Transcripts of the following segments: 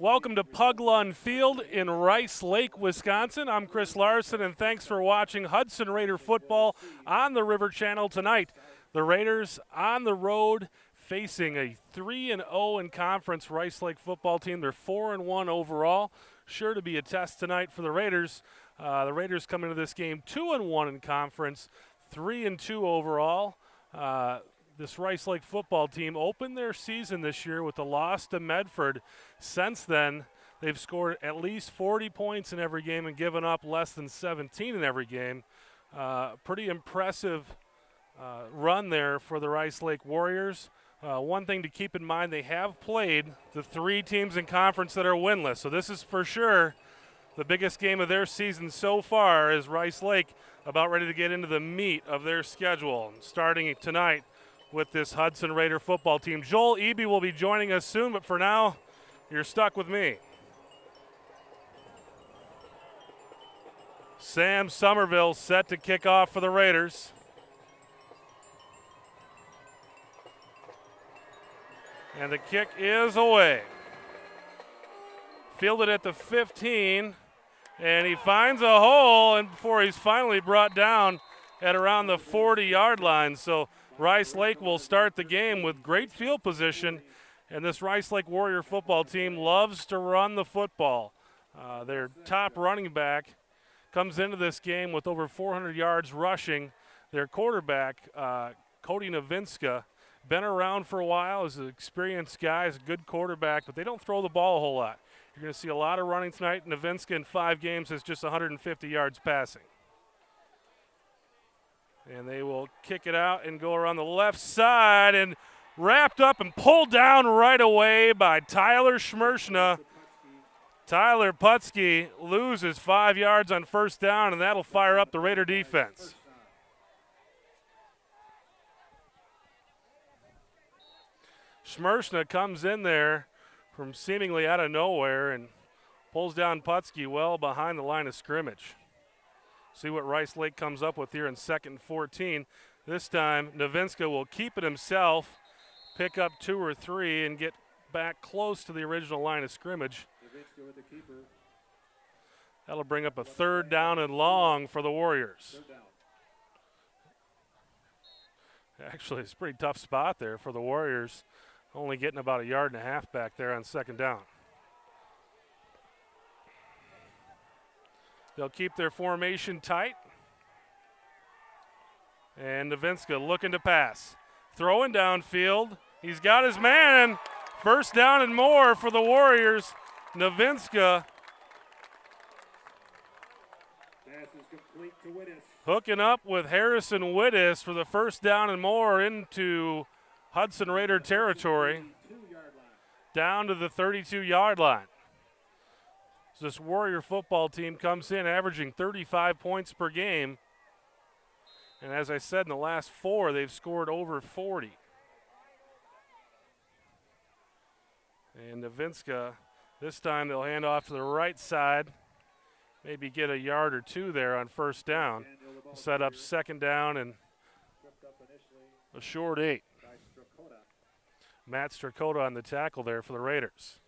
Welcome to Puglun Field in Rice Lake, Wisconsin. I'm Chris Larson, and thanks for watching Hudson Raider football on the River Channel tonight. The Raiders on the road facing a 3-0 in conference Rice Lake football team. They're 4-1 overall. Sure to be a test tonight for the Raiders. The Raiders come into this game 2-1 in conference, 3-2 overall. This Rice Lake football team opened their season this year with a loss to Medford. Since then, they've scored at least 40 points in every game and given up less than 17 in every game. Pretty impressive run there for the Rice Lake Warriors. One thing to keep in mind, they have played the 3 teams in conference that are winless. So this is for sure the biggest game of their season so far, is Rice Lake about ready to get into the meat of their schedule. Starting tonight with this Hudson Raider football team. Joel Eby will be joining us soon, but for now, you're stuck with me. Sam Somerville set to kick off for the Raiders. And the kick is away. Fielded at the 15, and he finds a hole, and before he's finally brought down at around the 40-yard line. So Rice Lake will start the game with great field position, and this Rice Lake Warrior football team loves to run the football. Their top running back comes into this game with over 400 yards rushing. Their quarterback, Cody Novinska, been around for a while, is an experienced guy, is a good quarterback, but they don't throw the ball a whole lot. You're going to see a lot of running tonight. Novinska in 5 games has just 150 yards passing. And they will kick it out and go around the left side, and wrapped up and pulled down right away by Tyler Schmershna. Tyler Putsky loses 5 yards on first down, and that'll fire up the Raider defense. Schmershna comes in there from seemingly out of nowhere and pulls down Putsky well behind the line of scrimmage. See what Rice Lake comes up with here in 2nd and 14. This time, Novinska will keep it himself, pick up 2 or 3, and get back close to the original line of scrimmage. That'll bring up a 3rd down and long for the Warriors. Actually, it's a pretty tough spot there for the Warriors, only getting about 1.5 yards back there on 2nd down. They'll keep their formation tight. And Novinska looking to pass. Throwing downfield. He's got his man. 1st down and more for the Warriors. Novinska hooking up with Harrison Wittes for the 1st down and more into Hudson Raider territory. Down to the 32-yard line. This Warrior football team comes in averaging 35 points per game. And as I said, in the last 4, they've scored over 40. And Novinska, this time they'll hand off to the right side. Maybe get 1 yard or 2 there on 1st down. Set up 2nd down and a short 8. Matt Strakota on the tackle there for the Raiders.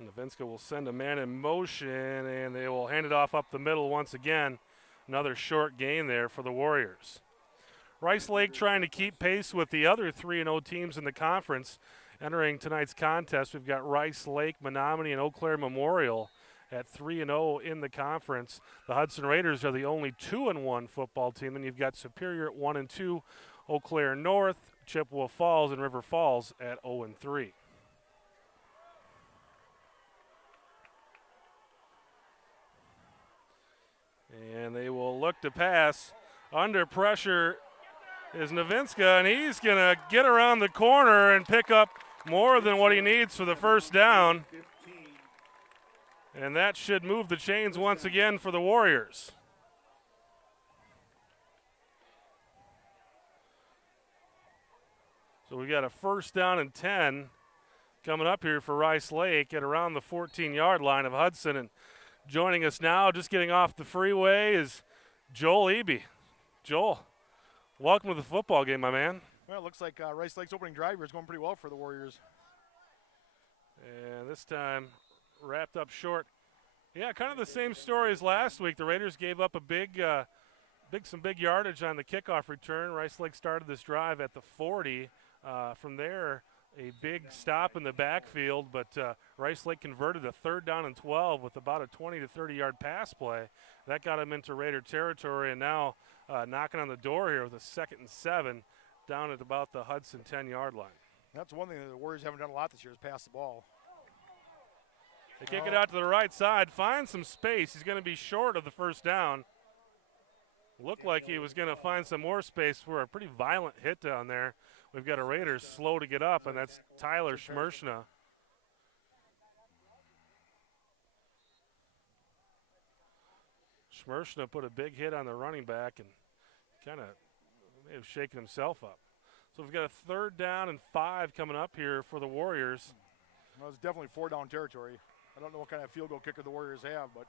Novinska will send a man in motion, and they will hand it off up the middle once again. Another short gain there for the Warriors. Rice Lake trying to keep pace with the other 3-0 teams in the conference. Entering tonight's contest, we've got Rice Lake, Menominee, and Eau Claire Memorial at 3-0 in the conference. The Hudson Raiders are the only 2-1 football team, and you've got Superior at 1-2, Eau Claire North, Chippewa Falls, and River Falls at 0-3. And they will look to pass. Under pressure is Novinska, and he's going to get around the corner and pick up more than what he needs for the 1st down. And that should move the chains once again for the Warriors. So we got a 1st down and 10 coming up here for Rice Lake at around the 14-yard line of Hudson. And Joining us now, just getting off the freeway, is Joel Eby. Joel, welcome to the football game, my man. Well, it looks like Rice Lake's opening drive here is going pretty well for the Warriors. And this time, wrapped up short. Yeah, kind of the same story as last week. The Raiders gave up a some big yardage on the kickoff return. Rice Lake started this drive at the 40. From there, a big stop in the backfield, but Rice Lake converted a 3rd down and 12 with about a 20 to 30-yard pass play. That got them into Raider territory, and now knocking on the door here with a 2nd and 7 down at about the Hudson 10-yard line. That's one thing that the Warriors haven't done a lot this year is pass the ball. They kick it out to the right side, find some space. He's going to be short of the 1st down. Looked like he was going to find some more space for a pretty violent hit down there. We've got a Raiders slow to get up, and that's Tyler Schmershna. Schmershna put a big hit on the running back and kind of may have shaken himself up. So we've got a 3rd down and 5 coming up here for the Warriors. Well, it's definitely 4-down territory. I don't know what kind of field goal kicker the Warriors have, but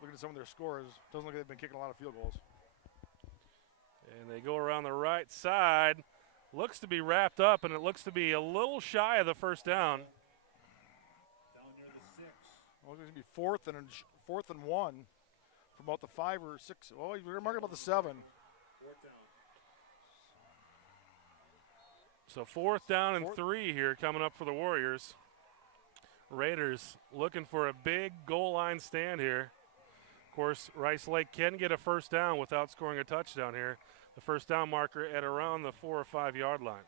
looking at some of their scores, doesn't look like they've been kicking a lot of field goals. And they go around the right side. Looks to be wrapped up, and it looks to be a little shy of the 1st down. Down near the 6. Well, it's going to be 4th and 1 from about the 5 or 6. Well, we're marking about the 7. 4th down. So 4th down and 3 here coming up for the Warriors. Raiders looking for a big goal line stand here. Of course, Rice Lake can get a 1st down without scoring a touchdown here. The 1st down marker at around the 4 or 5 yard line.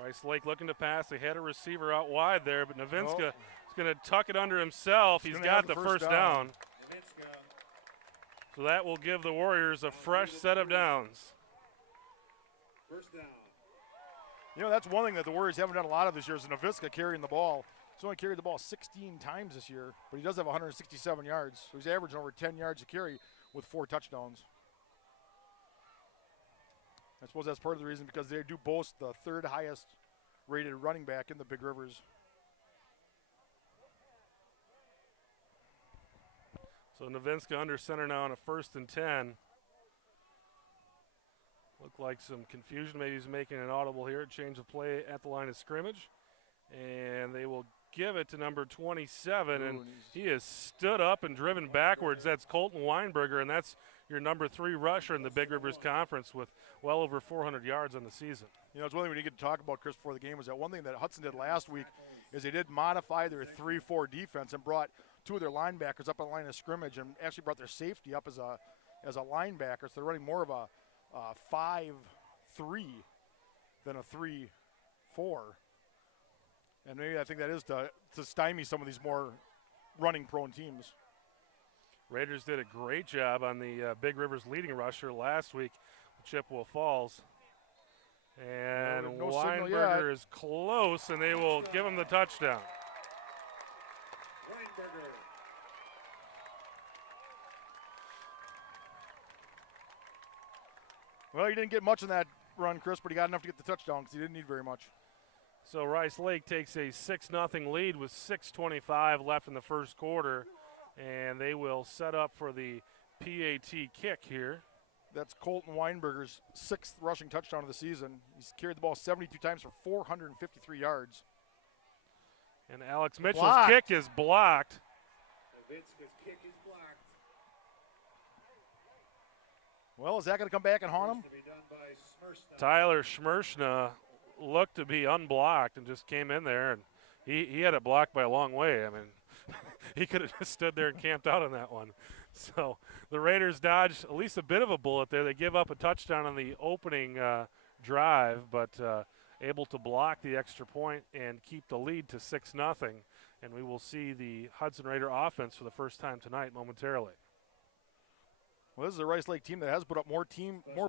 Rice Lake looking to pass. They had a receiver out wide there, but Novinska is going to tuck it under himself. He's got the first down. So that will give the Warriors a fresh set of downs. 1st down. You know, that's one thing that the Warriors haven't done a lot of this year is Novinska carrying the ball. He's only carried the ball 16 times this year, but he does have 167 yards. So he's averaging over 10 yards a carry with 4 touchdowns. I suppose that's part of the reason because they do boast the 3rd highest rated running back in the Big Rivers. So Novinska under center now on a 1st and 10. Looked like some confusion. Maybe he's making an audible here. Change of play at the line of scrimmage. And they will give it to number 27. And he has stood up and driven backwards. That's Colton Weinberger, and that's your number 3 rusher in the Big Rivers Conference with well over 400 yards on the season. You know, it's one thing we didn't get to talk about, Chris, before the game was that one thing that Hudson did last week is they did modify their 3-4 defense and brought 2 of their linebackers up on the line of scrimmage and actually brought their safety up as a linebacker. So they're running more of a 5-3 than a 3-4. And maybe I think that is to stymie some of these more running-prone teams. Raiders did a great job on the Big Rivers leading rusher last week, Chippewa Falls. And no Weinberger is close, and they will give him the touchdown. Weinberger. Well, he didn't get much in that run, Chris, but he got enough to get the touchdown because he didn't need very much. So Rice Lake takes a 6-0 lead with 6:25 left in the 1st quarter, and they will set up for the PAT kick here. That's Colton Weinberger's 6th rushing touchdown of the season. He's carried the ball 72 times for 453 yards. And Alex Mitchell's kick is blocked. Novinska's kick is blocked. Well, is that going to come back and haunt him? Tyler Schmershna looked to be unblocked and just came in there, and he had it blocked by a long way. I mean, he could have just stood there and camped out on that one. So the Raiders dodged at least a bit of a bullet there. They give up a touchdown on the opening drive, but able to block the extra point and keep the lead to 6-0. And we will see the Hudson Raider offense for the first time tonight momentarily. Well, this is a Rice Lake team that has put up more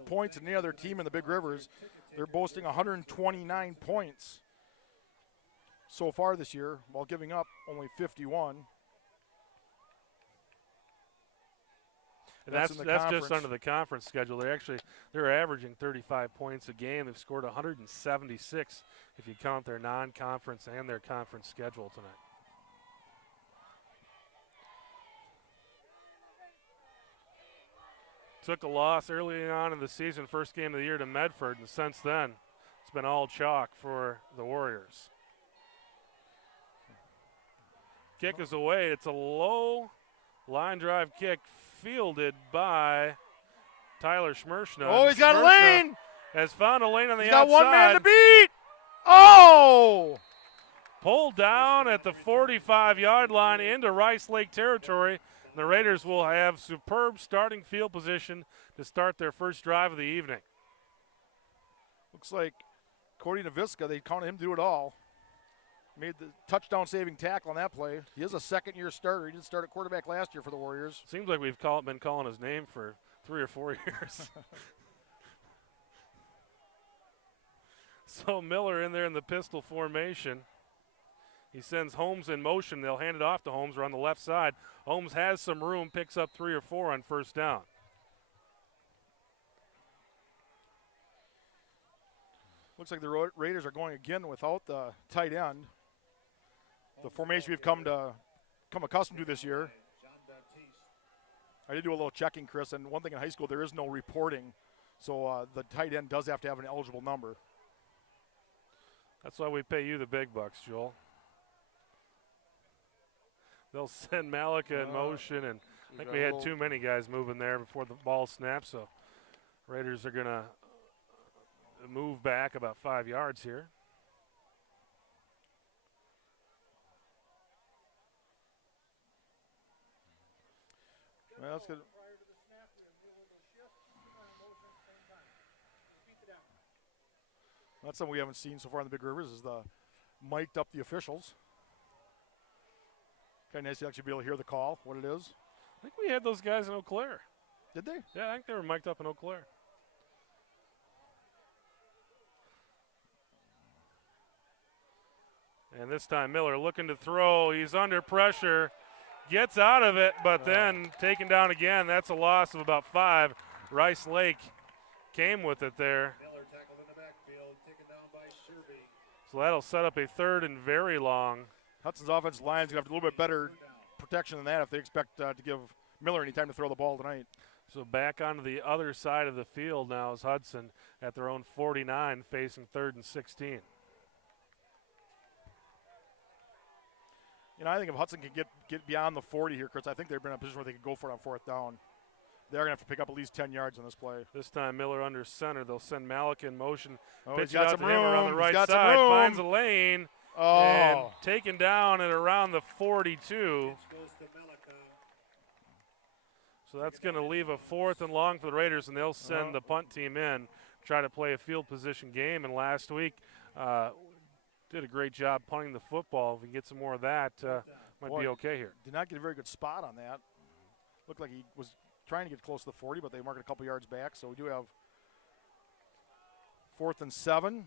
points than any other team in the Big Rivers. They're boasting 129 points so far this year, while giving up only 51. That's in the just conference. under the conference schedule. They're averaging 35 points a game. They've scored 176 if you count their non-conference and their conference schedule tonight. Took a loss early on in the season, first game of the year to Medford, and since then it's been all chalk for the Warriors. Kick is away. It's a low line drive kick fielded by Tyler Schmershna. Oh, he's got a lane. Has found a lane on the He's outside. got one man to beat. Oh! Pulled down at the 45-yard line into Rice Lake territory. The Raiders will have superb starting field position to start their first drive of the evening. Looks like Cody Naviska, they counted him to do it all. Made the touchdown-saving tackle on that play. He is a second-year starter. He didn't start at quarterback last year for the Warriors. Seems like we've been calling his name for 3 or 4 years. So Miller in there in the pistol formation. He sends Holmes in motion. They'll hand it off to Holmes. We're on the left side. Holmes has some room, picks up 3 or 4 on first down. Looks like the Raiders are going again without the tight end. The formation we've come accustomed to this year. I did do a little checking, Chris, and one thing in high school, there is no reporting. So the tight end does have to have an eligible number. That's why we pay you the big bucks, Joel. They'll send Malika in motion, and I think we had too many guys moving there before the ball snapped, so Raiders are going to move back about 5 yards here. Well, that's good. That's something we haven't seen so far in the Big Rivers is the mic'd up the officials. Kind of nice to actually be able to hear the call, what it is. I think we had those guys in Eau Claire. Did they? Yeah, I think they were mic'd up in Eau Claire. And this time Miller looking to throw. He's under pressure. Gets out of it, but then taken down again. That's a loss of about 5. Rice Lake came with it there. Miller tackled in the backfield, taken down by Sherby. So that'll set up a 3rd and very long. Hudson's offensive line's going to have a little bit better protection than that if they expect to give Miller any time to throw the ball tonight. So back onto the other side of the field now is Hudson at their own 49, facing 3rd and 16. You know, I think if Hudson can get beyond the 40 here, Chris, I think they're in a position where they can go for it on 4th down. They're going to have to pick up at least 10 yards on this play. This time Miller under center. They'll send Malik in motion. Oh, Pitch it out to him around the right side. Finds a lane. Oh. And taken down at around the 42. So that's going to leave a 4th and long for the Raiders, and they'll send the punt team in, try to play a field position game. And last week did a great job punting the football. If we can get some more of that, might be okay here. Did not get a very good spot on that. Looked like he was trying to get close to the 40, but they marked it a couple yards back. So we do have 4th and 7.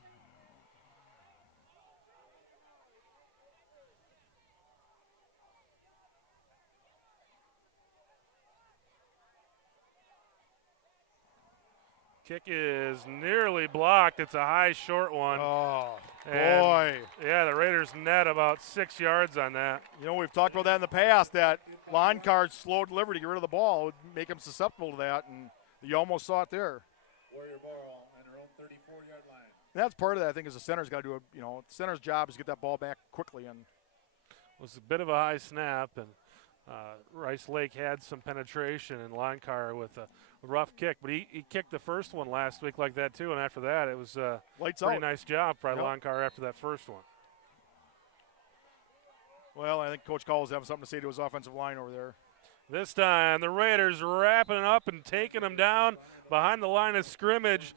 Kick is nearly blocked. It's a high, short one. Oh, and boy. Yeah, the Raiders net about 6 yards on that. You know, we've talked about that in the past, that line card's slow delivery to get rid of the ball would make them susceptible to that, and you almost saw it there. Warrior ball on their own 34-yard line. And that's part of that, I think, is the center's got to do the center's job is to get that ball back quickly. And it was a bit of a high snap, and Rice Lake had some penetration, and Linecar with a rough kick. But he kicked the first one last week like that, too, and after that it was a pretty nice job by Linecar after that first one. Well, I think Coach Call is having something to say to his offensive line over there. This time the Raiders wrapping it up and taking them down behind the line of scrimmage.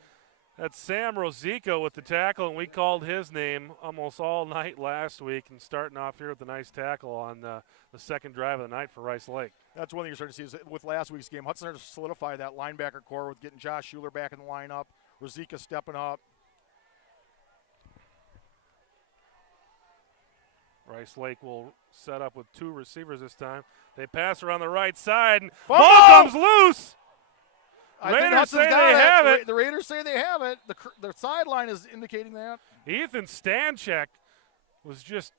That's Sam Rosico with the tackle, and we called his name almost all night last week, and starting off here with a nice tackle on the second drive of the night for Rice Lake. That's one thing you're starting to see is with last week's game. Hudson started to solidify that linebacker core with getting Josh Schuler back in the lineup, Rosica stepping up. Rice Lake will set up with 2 receivers this time. They pass around the right side, and Fumble! ball comes loose. I think Raiders Hudson's say got they have it. The Raiders say they have it. The sideline is indicating that. Ethan Stanchek was just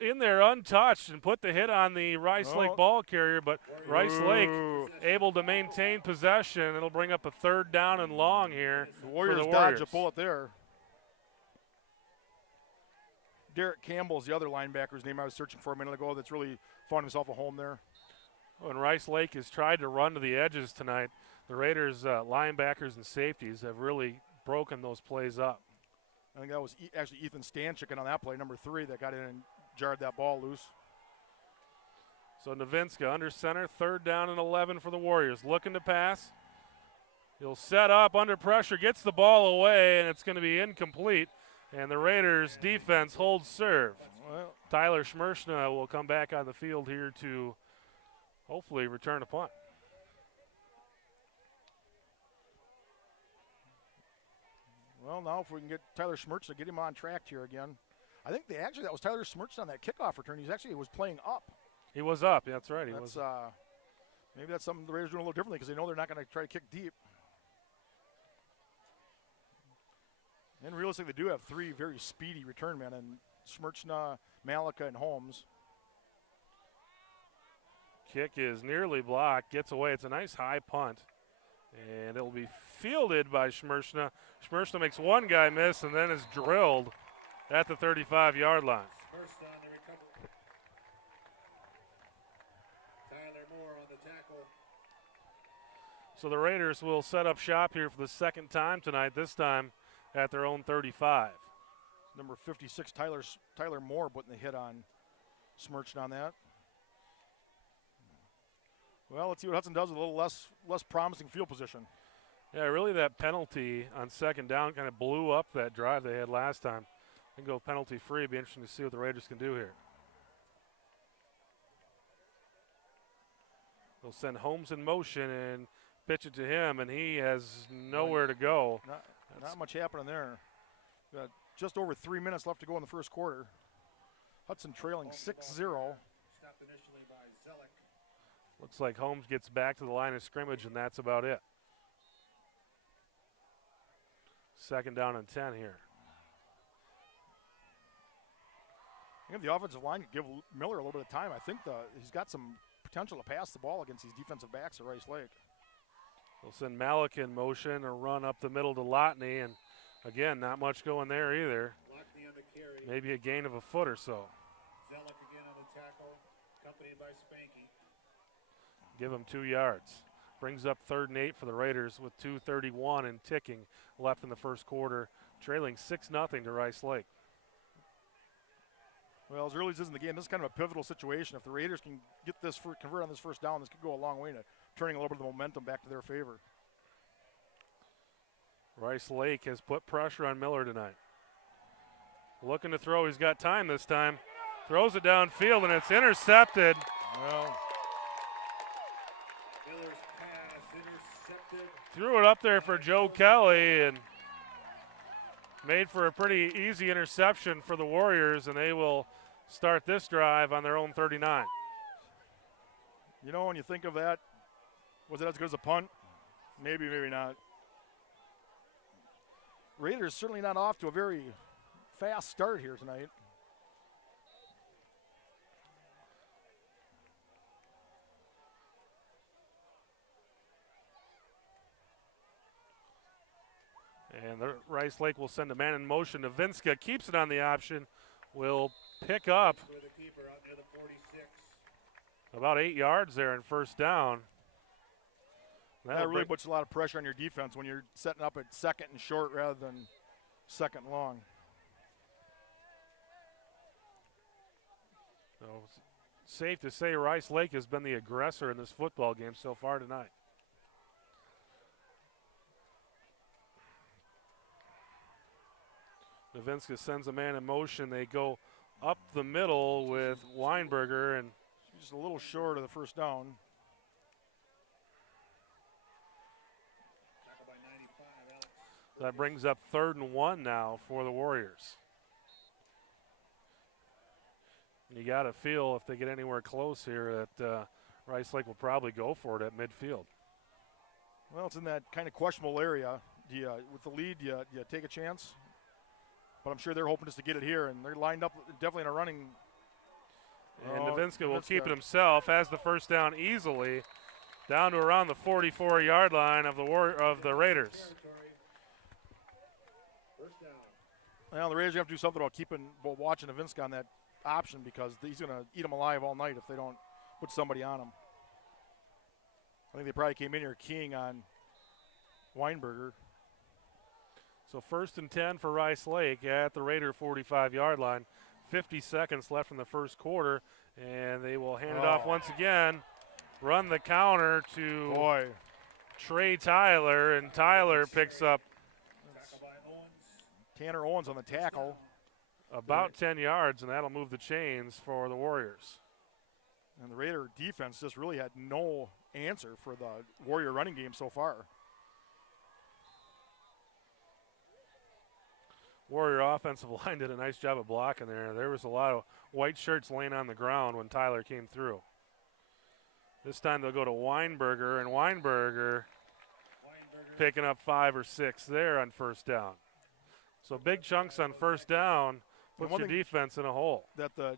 in there untouched and put the hit on the Rice Lake ball carrier, but Rice Lake able to maintain possession. It'll bring up a 3rd down and long here. The Warriors for the dodge a bullet there. Derek Campbell's the other linebacker's name I was searching for a minute ago that's really found himself a home there. When Rice Lake has tried to run to the edges tonight, the Raiders' linebackers and safeties have really broken those plays up. I think that was actually Ethan Stanchik on that play, number 3, that got in and jarred that ball loose. So Novinska under center, 3rd down and 11 for the Warriors. Looking to pass. He'll set up under pressure, gets the ball away, and it's going to be incomplete. And the Raiders' defense holds serve. Well, Tyler Schmershna will come back on the field here to hopefully return a punt. Well, now if we can get Tyler Schmershna, get him on track here again. I think that was Tyler Schmershna on that kickoff return. He was playing up. He was up. Yeah, that's right. He was. Maybe that's something the Raiders are doing a little differently because they know they're not going to try to kick deep. And realistically, they do have 3 very speedy return men, and Schmershna, Malika, and Holmes. Kick is nearly blocked, gets away. It's a nice high punt, and it'll be fielded by Schmershna. Schmershna makes one guy miss and then is drilled at the 35-yard line. First down, the recovery. Tyler Moore on the tackle. So the Raiders will set up shop here for the 2nd time tonight, this time at their own 35. Number 56, Tyler Moore putting the hit on Schmershna on that. Well, let's see what Hudson does with a little less promising field position. Yeah, really that penalty on 2nd down kind of blew up that drive they had last time. They can go penalty free. It'd be interesting to see what the Raiders can do here. They'll send Holmes in motion and pitch it to him, and he has nowhere to go. Not much happening there. Got just over 3 minutes left to go in the first quarter. Hudson trailing 6-0. Stopped initially by Zellick. Looks like Holmes gets back to the line of scrimmage, and that's about it. 2nd down and 10 here. I think the offensive line could give Miller a little bit of time. I think he's got some potential to pass the ball against these defensive backs at Rice Lake. They'll send Malik in motion or run up the middle to Lotney, and again, not much going there either. Lockney on the carry. Maybe a gain of a foot or so. Zellick again on the tackle, accompanied by Spanky. Give him 2 yards. Brings up 3rd and 8 for the Raiders with 2:31 and ticking left in the first quarter, trailing 6-0 to Rice Lake. Well, as early as this in the game, this is kind of a pivotal situation. If the Raiders can get this convert on this 1st down, this could go a long way to turning a little bit of the momentum back to their favor. Rice Lake has put pressure on Miller tonight. Looking to throw. He's got time this time. Throws it downfield, and it's intercepted. Well, Miller's pass intercepted. Threw it up there for Joe Kelly and made for a pretty easy interception for the Warriors, and they will start this drive on their own 39. you know, when you think of that, was it as good as a punt? Maybe, maybe not. Raiders certainly not off to a very fast start here tonight. And the Rice Lake will send a man in motion. Novinska keeps it on the option. Will pick up With the keeper out near the 46. about 8 yards there in 1st down. That really puts a lot of pressure on your defense when you're setting up at 2nd and short rather than 2nd and long. So, safe to say Rice Lake has been the aggressor in this football game so far tonight. Novinska sends a man in motion. They go up the middle with Weinberger, and Just a little short of the 1st down. Tackle by 95, Alex. that brings up 3rd and 1 now for the Warriors. You got to feel if they get anywhere close here that Rice Lake will probably go for it at midfield. Well, it's in that kind of questionable area. With the lead, do you take a chance? But I'm sure they're hoping just to get it here, and they're lined up definitely in a running. And Novinska will keep it himself, has the first down easily, down to around the 44-yard line of the Raiders. Well, the Raiders have to do something about watching Novinska on that option, because he's going to eat them alive all night if they don't put somebody on him. I think they probably came in here keying on Weinberger. So 1st and 10 for Rice Lake at the Raider 45-yard line. 50 seconds left in the first quarter, and they will hand it off once again. Run the counter to Trey Tyler, and Tyler picks up Tanner Owens on the tackle. About 10 yards, and that'll move the chains for the Warriors. And the Raider defense just really had no answer for the Warrior running game so far. Warrior offensive line did a nice job of blocking there. There was a lot of white shirts laying on the ground when Tyler came through. This time they'll go to Weinberger, and Weinberger picking up 5 or 6 there on first down. So big chunks on first down puts your defense in a hole. That the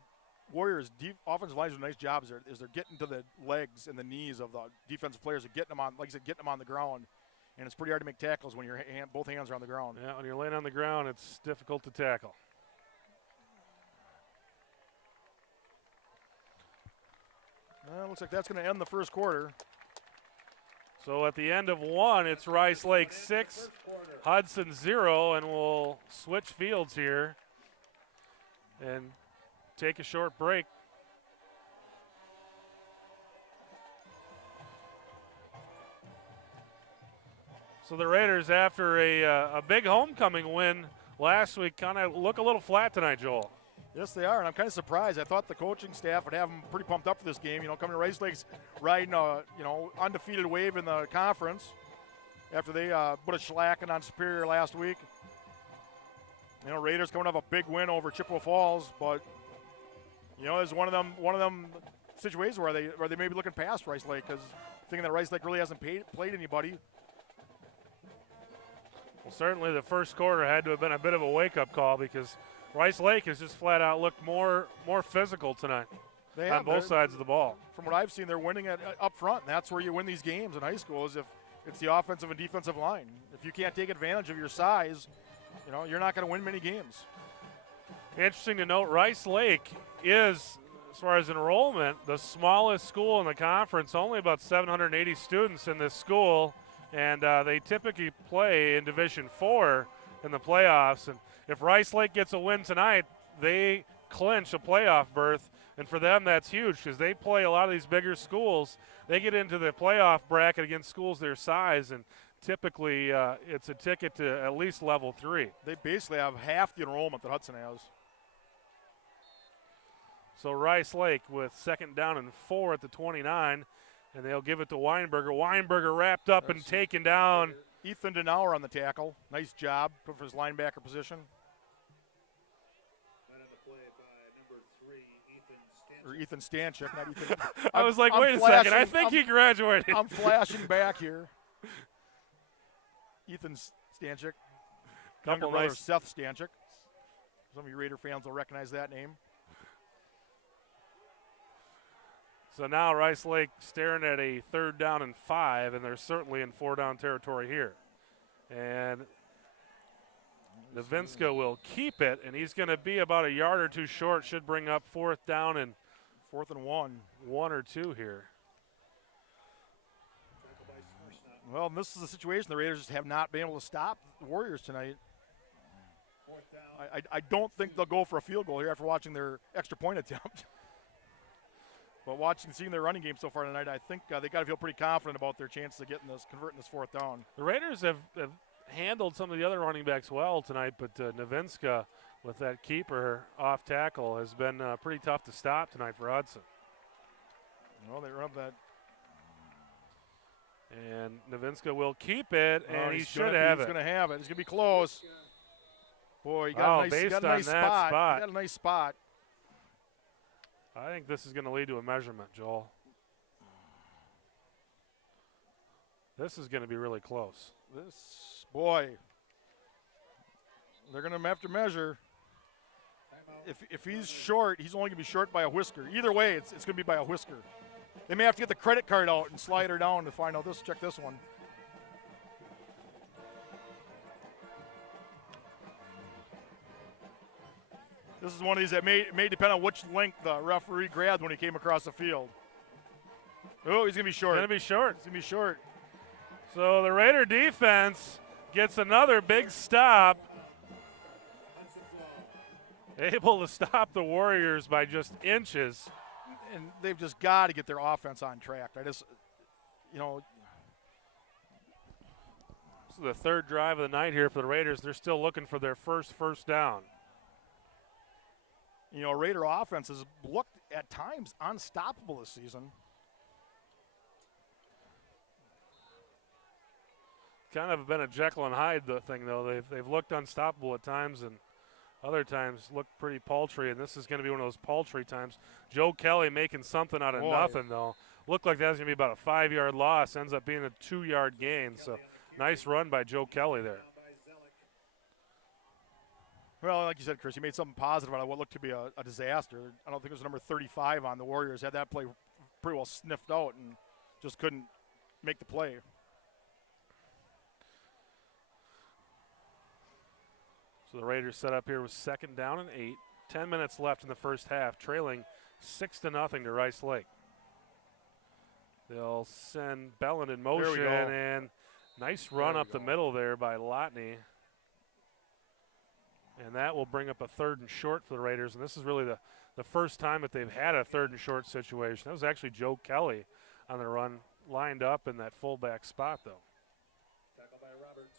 Warriors' offensive lines do a nice job is they're getting to the legs and the knees of the defensive players and getting them on, like I said, getting them on the ground. And it's pretty hard to make tackles when both hands are on the ground. Yeah, when you're laying on the ground, it's difficult to tackle. Well, looks like that's going to end the first quarter. So at the end of 1, it's Rice Lake 6, Hudson 0, and we'll switch fields here and take a short break. So the Raiders, after a big homecoming win last week, kind of look a little flat tonight, Joel. Yes, they are, and I'm kind of surprised. I thought the coaching staff would have them pretty pumped up for this game. Coming to Rice Lake's riding a undefeated wave in the conference after they put a shellacking on Superior last week. Raiders coming off a big win over Chippewa Falls, but it's one of them situations where they may be looking past Rice Lake because thinking that Rice Lake really hasn't played anybody. Well, certainly the first quarter had to have been a bit of a wake-up call because Rice Lake has just flat out looked more physical tonight on both sides of the ball. From what I've seen, they're winning up front, and that's where you win these games in high school is if it's the offensive and defensive line. If you can't take advantage of your size, you're not going to win many games. Interesting to note, Rice Lake is, as far as enrollment, the smallest school in the conference, only about 780 students in this school, and they typically play in Division IV in the playoffs. And if Rice Lake gets a win tonight, they clinch a playoff berth, and for them that's huge because they play a lot of these bigger schools. They get into the playoff bracket against schools their size, and typically it's a ticket to at least level 3. They basically have half the enrollment that Hudson has. So Rice Lake with 2nd down and 4 at the 29, and they'll give it to Weinberger. Weinberger wrapped up and taken down. Ethan Denauer on the tackle. Nice job for his linebacker position. Or Ethan Stanchik, not Ethan. I was like, wait a second. I think he graduated. I'm flashing back here. Ethan Stanchik. Younger brother Seth Stanchik. Some of you Raider fans will recognize that name. So now Rice Lake staring at a 3rd down and 5, and they're certainly in 4-down territory here. And Novinska will keep it, and he's going to be about a yard or 2 short. Should bring up 4th down and 4th and 1. 1 or 2 here. Well, this is a situation the Raiders just have not been able to stop the Warriors tonight. I don't think they'll go for a field goal here after watching their extra point attempt. But seeing their running game so far tonight, I think they got to feel pretty confident about their chances of converting this 4th down. The Raiders have handled some of the other running backs well tonight, but Novinska with that keeper off tackle has been pretty tough to stop tonight for Hudson. Well, they rub that. And Novinska will keep it, and he should have it. He's going to have it. He's going to be close. Boy, he got a nice spot. He got a nice spot. I think this is going to lead to a measurement, Joel. This is going to be really close. This, boy, they're going to have to measure. If he's short, he's only going to be short by a whisker. Either way, it's going to be by a whisker. They may have to get the credit card out and slide her down to find out this. Check this one. This is one of these that may depend on which length the referee grabbed when he came across the field. Oh, he's going to be short. Going to be short. He's going to be short. So the Raider defense gets another big stop. Able to stop the Warriors by just inches. And they've just got to get their offense on track. I just, you know. This is the third drive of the night here for the Raiders. They're still looking for their first down. You know, Raider offense has looked at times unstoppable this season. Kind of been a Jekyll and Hyde thing, though. They've looked unstoppable at times and other times looked pretty paltry, and this is going to be one of those paltry times. Joe Kelly making something out of nothing, though. Looked like that was going to be about a 5-yard loss. Ends up being a 2-yard gain. So nice run by Joe Kelly there. Well, like you said, Chris, he made something positive out of what looked to be a disaster. I don't think it was number 35 on the Warriors. Had that play pretty well sniffed out and just couldn't make the play. So the Raiders set up here with 2nd down and 8. 10 minutes left in the first half, trailing 6-0 to Rice Lake. They'll send Belland in motion, and nice run up the middle there by Lotney. And that will bring up a 3rd and short for the Raiders. And this is really the first time that they've had a 3rd and short situation. That was actually Joe Kelly on the run, lined up in that fullback spot, though. Tackle by Roberts.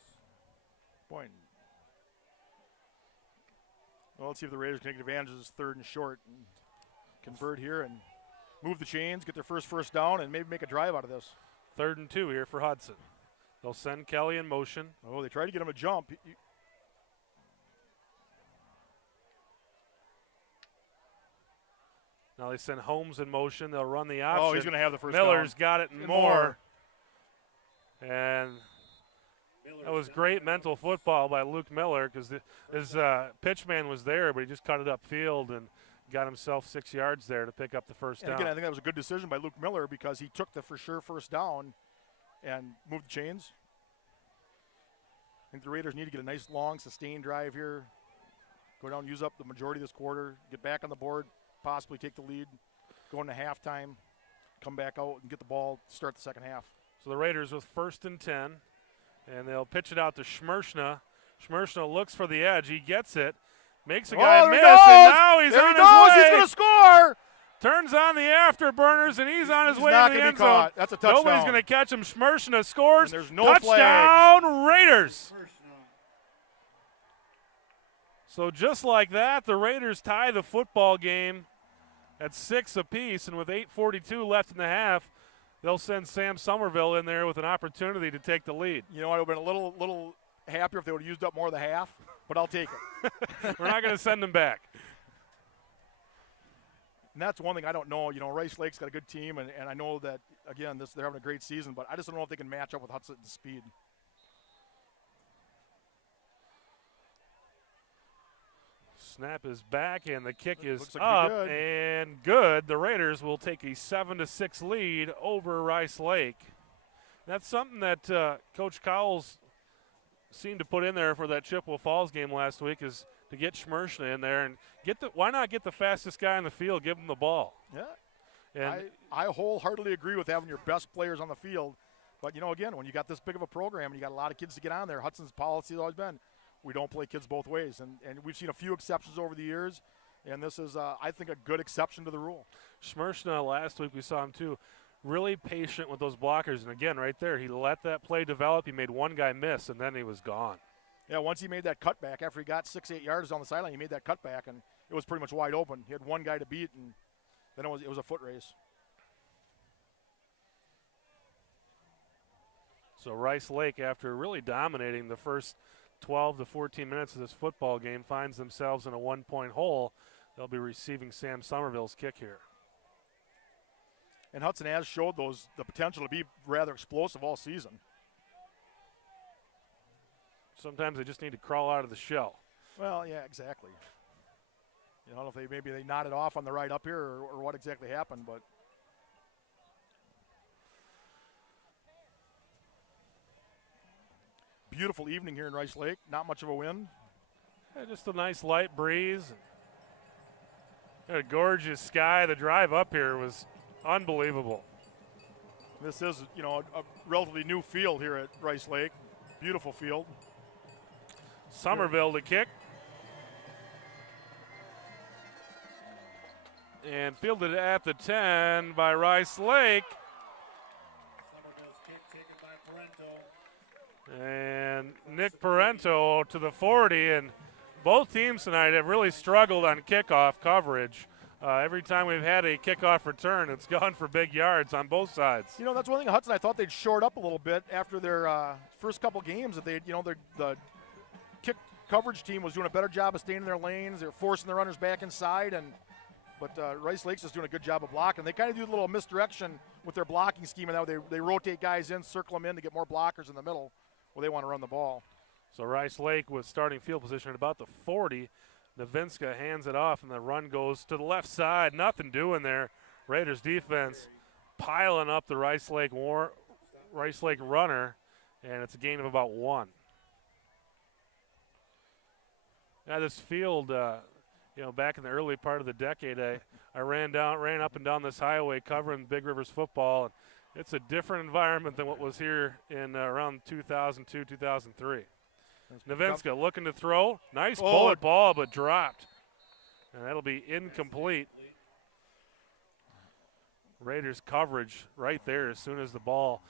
Point. Well, let's see if the Raiders can take advantage of this 3rd and short and convert here and move the chains, get their first down, and maybe make a drive out of this. 3rd and 2 here for Hudson. They'll send Kelly in motion. Oh, they try to get him a jump. Now they send Holmes in motion. They'll run the option. Oh, he's going to have the first Miller's down. got it and more. And that was great mental football by Luke Miller because his pitch man was there, but he just cut it upfield and got himself 6 yards there to pick up the first down. Again, I think that was a good decision by Luke Miller because he took the for sure first down and moved the chains. I think the Raiders need to get a nice long sustained drive here. Go down, use up the majority of this quarter, get back on the board, possibly take the lead, go into halftime, come back out and get the ball, start the second half. So the Raiders with 1st and 10, and they'll pitch it out to Schmershna. Schmershna looks for the edge. He gets it, makes a guy miss, and now he's on his way. He's going to score. Turns on the afterburners, and he's on his way not to the gonna end be zone. caught. That's a touchdown. Nobody's going to catch him. Schmershna scores. And there's no touchdown, flags. Raiders. First down. So just like that, the Raiders tie the football game at 6 apiece, and with 8:42 left in the half, they'll send Sam Somerville in there with an opportunity to take the lead. You know, I would have been a little happier if they would have used up more of the half, but I'll take it. We're not going to send him back. And that's one thing I don't know. You know, Rice Lake's got a good team, and I know that, again, they're having a great season, but I just don't know if they can match up with Hudson's speed. Snap is back, and the kick is Looks like up good. and good. The Raiders will take a 7-6 lead over Rice Lake. That's something that Coach Cowles seemed to put in there for that Chippewa Falls game last week, is to get Schmershna in there and why not get the fastest guy in the field, give him the ball. Yeah. And I wholeheartedly agree with having your best players on the field. But, you know, again, when you got this big of a program and you got a lot of kids to get on there, Hudson's policy has always been, we don't play kids both ways. And we've seen a few exceptions over the years, and this is, I think, a good exception to the rule. Schmershna, last week we saw him too, really patient with those blockers. And again, right there, he let that play develop. He made one guy miss, and then he was gone. Yeah, once he made that cutback, after he got 6-8 yards on the sideline, he made that cutback, and it was pretty much wide open. He had one guy to beat, and then it was a foot race. So Rice Lake, after really dominating the first 12 to 14 minutes of this football game, finds themselves in a 1-point hole. They'll be receiving Sam Somerville's kick here. And Hudson has showed the potential to be rather explosive all season. Sometimes they just need to crawl out of the shell. Well, yeah, exactly. I don't know if maybe they nodded off on the right up here or what exactly happened, but beautiful evening here in Rice Lake. Not much of a wind. Yeah, just a nice light breeze. A gorgeous sky. The drive up here was unbelievable. This is, a relatively new field here at Rice Lake. Beautiful field. Somerville to kick. And fielded at the 10 by Rice Lake. Somerville's kick taken by Parento. And Nick Parento to the 40. And both teams tonight have really struggled on kickoff coverage. Every time we've had a kickoff return, it's gone for big yards on both sides. That's one thing Hudson, I thought they'd short up a little bit after their first couple games. That the kick coverage team was doing a better job of staying in their lanes. They were forcing the runners back inside, but Rice Lake's just doing a good job of blocking. They kind of do a little misdirection with their blocking scheme, and now they rotate guys in, circle them in to get more blockers in the middle where they want to run the ball. So Rice Lake with starting field position at about the 40. Novinska hands it off, and the run goes to the left side. Nothing doing there. Raiders defense piling up the Rice Lake runner, and it's a gain of about 1. Now this field, back in the early part of the decade, I ran up and down this highway covering Big Rivers football, and it's a different environment than what was here in around 2002, 2003. Novinska looking to throw. Nice bullet ball, but dropped. And that'll be incomplete. Raiders coverage right there as soon as the ball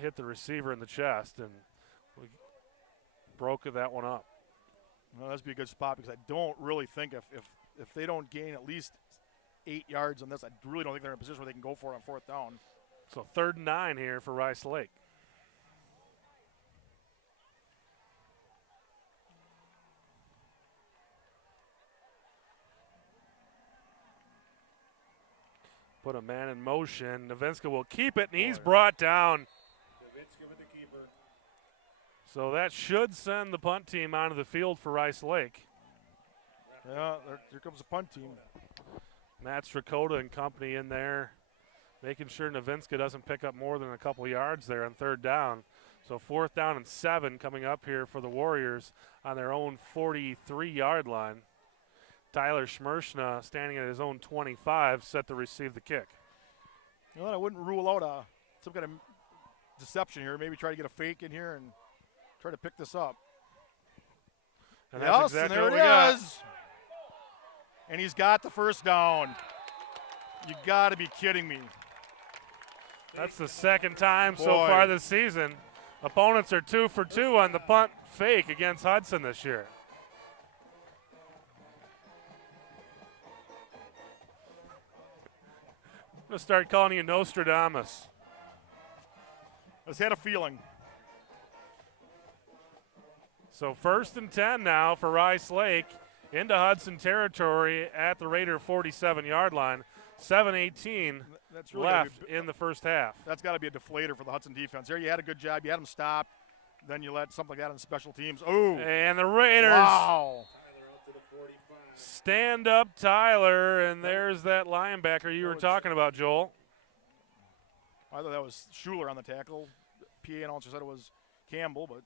hit the receiver in the chest, and we broke that one up. Well, that'd be a good spot because I don't really think if they don't gain at least 8 yards on this, I really don't think they're in a position where they can go for it on 4th down. So 3rd and 9 here for Rice Lake. Put a man in motion. Novinska will keep it, and he's brought down. Novinska with the keeper. So that should send the punt team onto the field for Rice Lake. Yeah, here comes the punt team. Matt Strakota and company in there, making sure Novinska doesn't pick up more than a couple yards there on 3rd down. So 4th down and 7 coming up here for the Warriors on their own 43-yard line. Tyler Schmershna, standing at his own 25, set to receive the kick. I wouldn't rule out some kind of deception here. Maybe try to get a fake in here and try to pick this up. And that's exactly what we got. And he's got the 1st down. You got to be kidding me. That's the 2nd time so far this season. Opponents are 2 for 2 on the punt fake against Hudson this year. I'm going to start calling you Nostradamus. I just had a feeling. So 1st and 10 now for Rice Lake into Hudson territory at the Raider 47-yard line. 7:18 really left in the first half. That's got to be a deflator for the Hudson defense. There you had a good job. You had them stopped. Then you let something like that on special teams. Oh. And the Raiders. Wow. Stand up, Tyler, and there's that linebacker you were talking about, Joel. I thought that was Schuler on the tackle. PA announcer said it was Campbell, but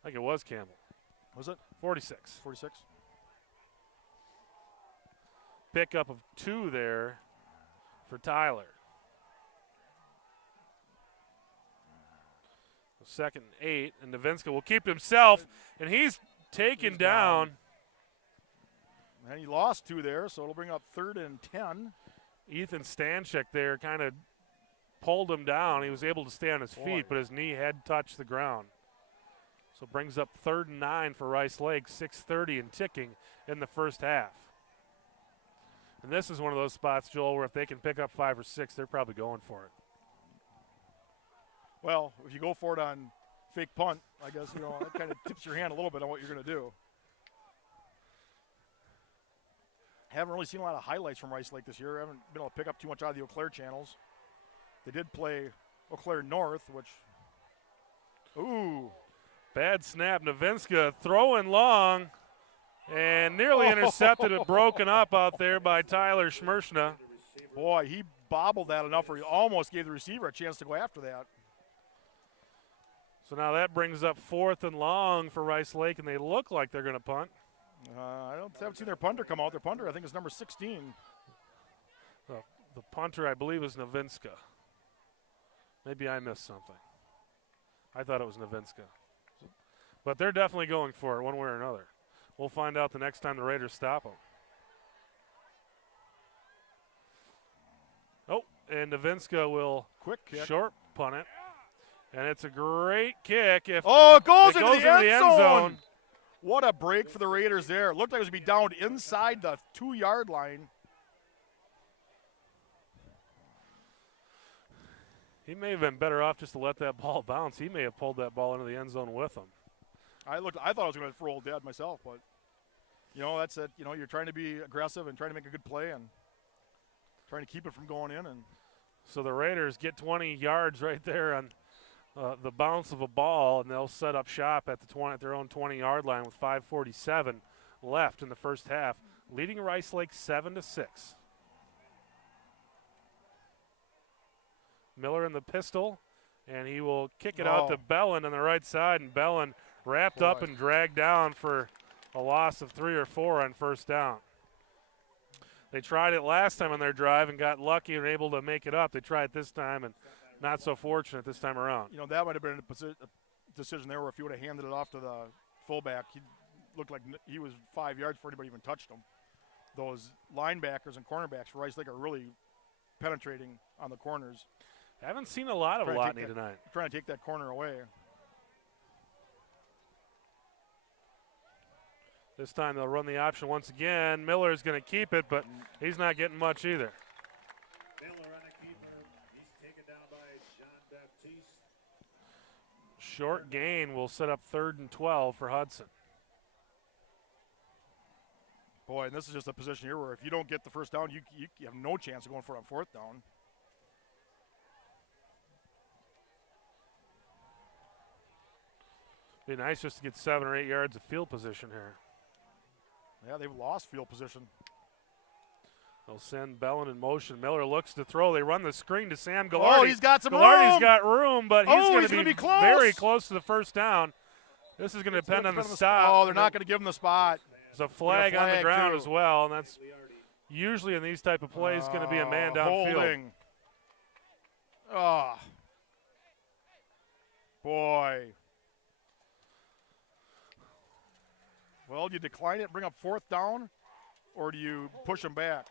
I think it was Campbell. Was it? 46. 46. Pickup of 2 there for Tyler. 2nd and 8, and Novinska will keep himself, and he's taken down. And he lost 2 there, so it'll bring up 3rd and 10. Ethan Stanchik there kind of pulled him down. He was able to stay on his feet, but his knee had touched the ground. So brings up 3rd and 9 for Rice Lake, 6:30 and ticking in the first half. And this is one of those spots, Joel, where if they can pick up 5 or 6, they're probably going for it. Well, if you go for it on fake punt, I guess, that kind of tips your hand a little bit on what you're going to do. Haven't really seen a lot of highlights from Rice Lake this year. Haven't been able to pick up too much out of the Eau Claire channels. They did play Eau Claire North, which, ooh. Bad snap. Novinska throwing long and nearly intercepted it, broken up out there by Tyler Schmershna. Boy, he bobbled that enough where he almost gave the receiver a chance to go after that. So now that brings up 4th and long for Rice Lake, and they look like they're going to punt. I haven't seen their punter come out. Their punter, I think, is number 16. The punter, I believe, is Novinska. Maybe I missed something. I thought it was Novinska. But they're definitely going for it one way or another. We'll find out the next time the Raiders stop them. Oh, and Novinska will Quick kick. short punt it. And it's a great kick. If it goes, it into goes the into end zone. What a break for the Raiders there. It looked like it was going to be down inside the 2-yard line. He may have been better off just to let that ball bounce. He may have pulled that ball into the end zone with him. I thought I was going to roll dead myself, but that's it. You're trying to be aggressive and trying to make a good play and trying to keep it from going in. And so the Raiders get 20 yards right there on the bounce of a ball, and they'll set up shop at their own 20-yard line with 5:47 left in the first half, leading Rice Lake 7-6. Miller in the pistol, and he will kick it out to Bellin on the right side, and Bellin wrapped up and dragged down for a loss of 3 or 4 on first down. They tried it last time on their drive and got lucky and able to make it up. They tried it this time and not so fortunate this time around. That might have been a decision there where if you would have handed it off to the fullback, he looked like he was 5 yards before anybody even touched him. Those linebackers and cornerbacks for Rice Lake are really penetrating on the corners. Haven't seen a lot of Lotney tonight. Trying to take that corner away. This time they'll run the option once again. Miller's going to keep it, but he's not getting much either. Miller on a keeper. He's taken down by Jean-Baptiste. Short gain will set up 3rd and 12 for Hudson. Boy, and this is just a position here where if you don't get the first down, you have no chance of going for it on 4th down. Be nice just to get 7 or 8 yards of field position here. Yeah, they've lost field position. They'll send Bellin in motion. Miller looks to throw. They run the screen to Sam Gallardi. Oh, he's got some Gallardi's room. got room, but he's going to be close. very close to the first down. This is going to depend on the stop. Oh, they're not going to give him the spot. There's a flag on the ground as well, and that's usually in these type of plays going to be a man downfield. Holding. Oh. Boy. Well, do you decline it, bring up 4th down, or do you push them back?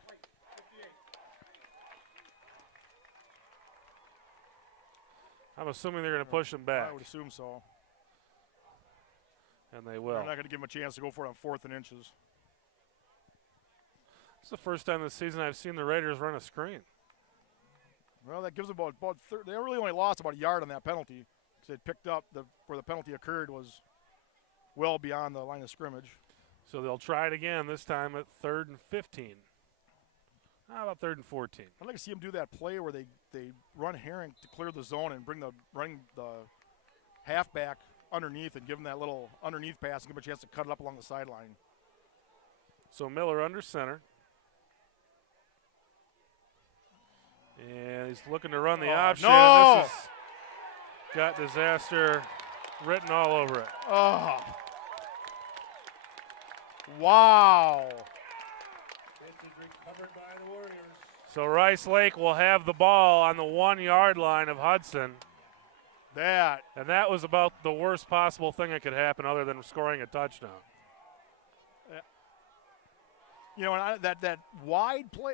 I'm assuming they're going to push him back. I would assume so. And they will. They're not going to give him a chance to go for it on 4th and inches. It's the first time this season I've seen the Raiders run a screen. Well, that gives them about they really only lost about a yard on that penalty. They picked up where the penalty occurred was well beyond the line of scrimmage. So they'll try it again, this time at 3rd and 15. How about 3rd and 14? I'd like to see them do that play where they run Herring to clear the zone and bring the halfback underneath and give him that little underneath pass and give him a chance to cut it up along the sideline. So Miller under center. And he's looking to run the option. No! This has got disaster written all over it. Oh. Wow. This is recovered by the Warriors. So Rice Lake will have the ball on the 1-yard line of Hudson. And that was about the worst possible thing that could happen other than scoring a touchdown. And that wide play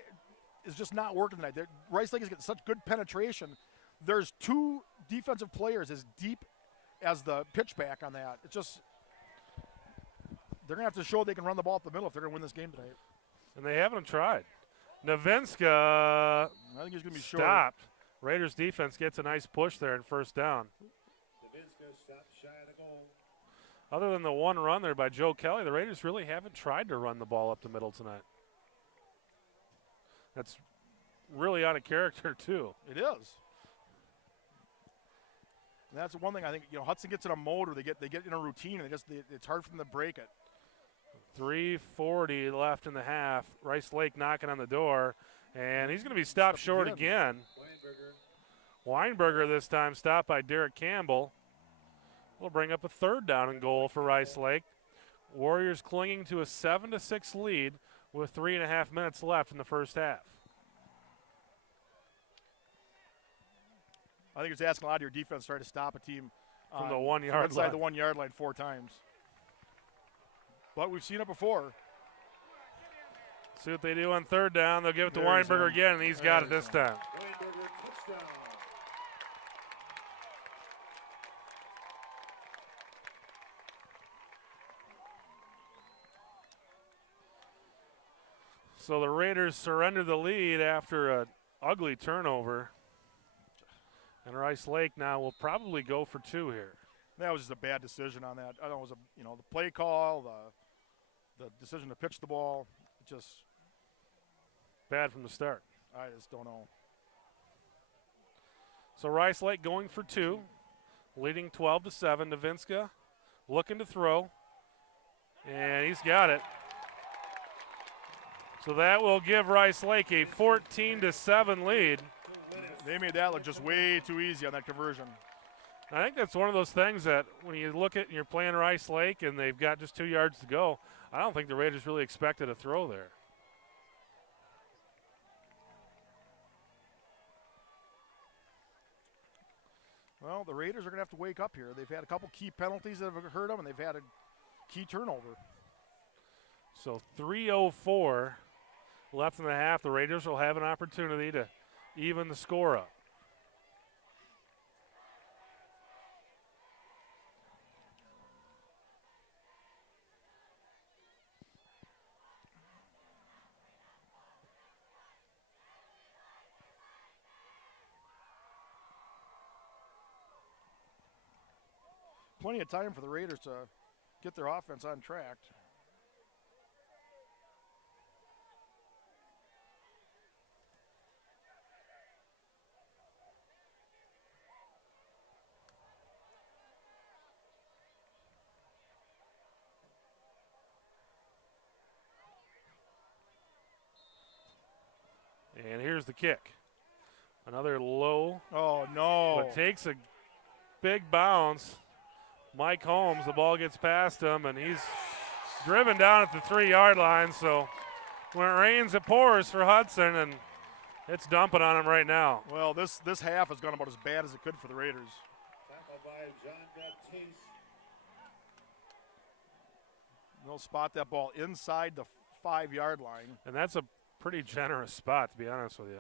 is just not working tonight. Rice Lake is getting such good penetration. There's 2 defensive players as deep as the pitchback on that. It's just they're going to have to show they can run the ball up the middle if they're going to win this game tonight. And they haven't tried. Novinska I think he's going to be stopped. Raiders defense gets a nice push there in first down. Novinska stopped shy of the goal. Other than the one run there by Joe Kelly, the Raiders really haven't tried to run the ball up the middle tonight. That's really out of character, too. It is. And that's one thing I think, Hudson gets in a mode where they get in a routine, and it's hard for them to break it. 3:40 left in the half. Rice Lake knocking on the door, and he's going to be stopped short again. Weinberger this time stopped by Derek Campbell. Will bring up a 3rd down and goal for Rice Lake. Warriors clinging to a 7-6 lead with 3.5 minutes left in the first half. I think it's asking a lot of your defense to try to stop a team from the 1 yard inside line. the 1 yard line 4 times. But we've seen it before. See what they do on 3rd down. They'll give it to There he's Weinberger in. again, and he's got it this time. Weinberger, touchdown. So the Raiders surrender the lead after an ugly turnover. And Rice Lake now will probably go for 2 here. That was just a bad decision on that. I don't know, it was the play call, the decision to pitch the ball, just Bad from the start. I just don't know. So Rice Lake going for 2, leading 12-7. Novinska looking to throw, and he's got it. So that will give Rice Lake a 14-7 lead. They made that look just way too easy on that conversion. I think that's one of those things that when you look at and you're playing Rice Lake and they've got just 2 yards to go, I don't think the Raiders really expected a throw there. Well, the Raiders are going to have to wake up here. They've had a couple key penalties that have hurt them, and they've had a key turnover. So 3:04 left in the half. The Raiders will have an opportunity to even the score up. Plenty of time for the Raiders to get their offense on track. And here's the kick. Another low. Oh, no. But takes a big bounce. Mike Holmes, the ball gets past him, and he's driven down at the 3-yard line. So when it rains, it pours for Hudson, and it's dumping on him right now. Well, this half has gone about as bad as it could for the Raiders. Tackled by John Baptiste. They'll spot that ball inside the 5-yard line. And that's a pretty generous spot, to be honest with you.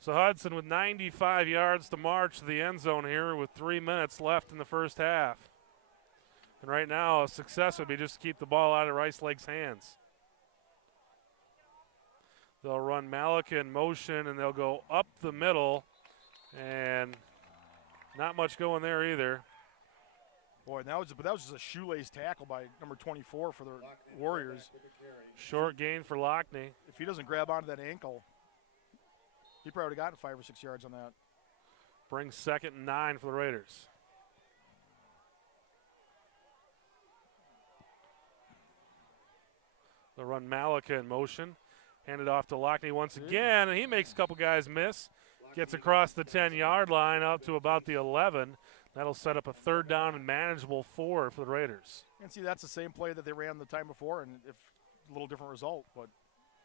So Hudson with 95 yards to march to the end zone here with 3 minutes left in the first half. And right now, a success would be just to keep the ball out of Rice Lake's hands. They'll run Malika in motion, and they'll go up the middle, and not much going there either. Boy, that was just a shoelace tackle by number 24 for the Warriors. Short gain for Lockney. If he doesn't grab onto that ankle, he probably would have gotten 5 or 6 yards on that. Brings 2nd and 9 for the Raiders. They'll run Malika in motion. Hand it off to Lockney once again, and he makes a couple guys miss. Gets across the 10-yard line out to about the 11. That'll set up a 3rd down and manageable 4 for the Raiders. And see, that's the same play that they ran the time before, and if a little different result, but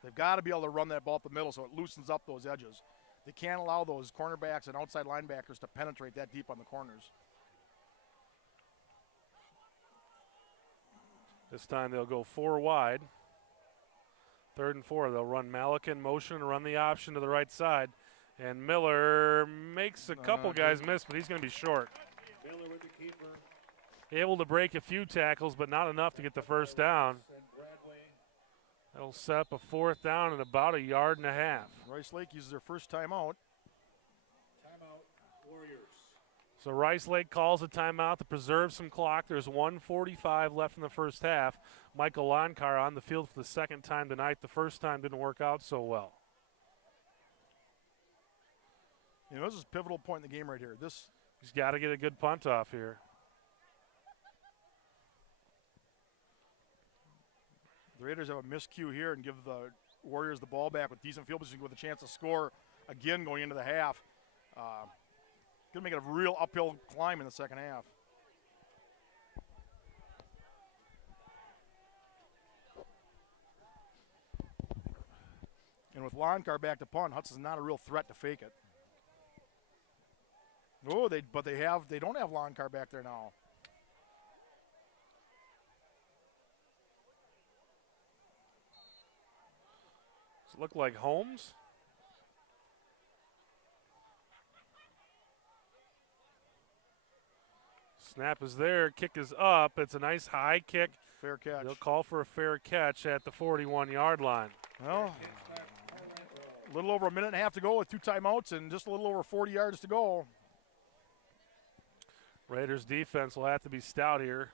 they've got to be able to run that ball up the middle so it loosens up those edges. They can't allow those cornerbacks and outside linebackers to penetrate that deep on the corners. This time they'll go 4 wide. 3rd and 4. They'll run Malika in motion and run the option to the right side. And Miller makes a couple guys miss, but he's going to be short. Miller with the keeper. Able to break a few tackles, but not enough to get the first down. And Bradley. That'll set up a 4th down and about 1.5 yards. Rice Lake uses their first timeout. Timeout, Warriors. So Rice Lake calls a timeout to preserve some clock. There's 1:45 left in the first half. Michael Lonkar on the field for the second time tonight. The first time didn't work out so well. You know, this is a pivotal point in the game right here. He's got to get a good punt off here. The Raiders have a miscue here and give the Warriors the ball back with decent field position with a chance to score again going into the half. Going to make it a real uphill climb in the second half. And with Lonkar back to punt, Hudson's not a real threat to fake it. Oh, they don't have Lonkar back there now. Does it look like Holmes? Snap is there, kick is up. It's a nice high kick. Fair catch. They'll call for a fair catch at the 41-yard line. Well, a little over a minute and a half to go with 2 timeouts and just a little over 40 yards to go. Raiders defense will have to be stout here.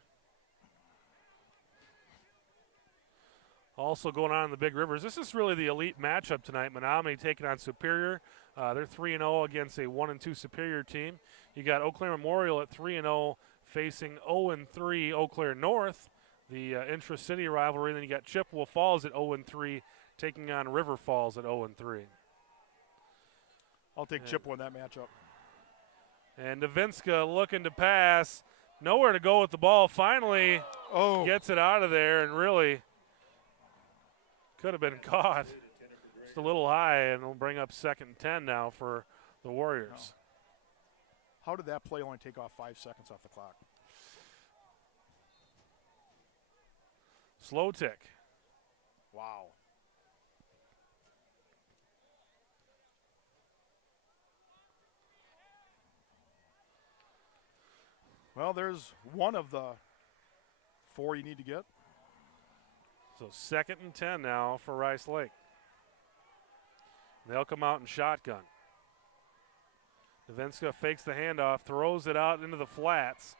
Also going on in the Big Rivers. This is really the elite matchup tonight. Menominee taking on Superior. They're 3-0 against a 1-2 Superior team. You got Eau Claire Memorial at 3-0 facing 0-3 Eau Claire North, the intra-city rivalry. Then you got Chippewa Falls at 0-3 taking on River Falls at 0-3. I'll take Chippewa in that matchup. And Novinska looking to pass. Nowhere to go with the ball. Finally gets it out of there and really could have been caught. Just a little high, and we'll bring up 2nd and 10 now for the Warriors. How did that play only take off 5 seconds off the clock? Slow tick. Wow. Well, there's one of the 4 you need to get. So 2nd and 10 now for Rice Lake. They'll come out in shotgun. Novinska fakes the handoff, throws it out into the flats,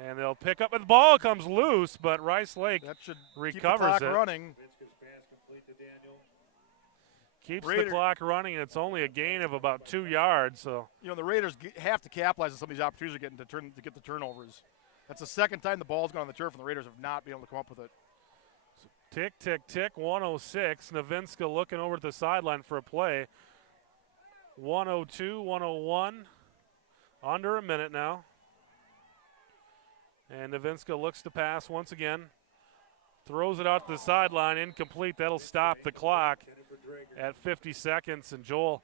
and they'll pick up. And the ball comes loose, but Rice Lake that should recovers keep the clock it. Running. Keeps the clock running, and it's only a gain of about 2 yards. So you know the Raiders have to capitalize on some of these opportunities they're getting to get the turnovers. That's the second time the ball's gone on the turf, and the Raiders have not been able to come up with it. So tick, tick, tick. 106. Novinska looking over at the sideline for a play. 102, 101. Under a minute now. And Novinska looks to pass once again. Throws it out to the sideline, incomplete. That'll stop the clock at 50 seconds. And Joel,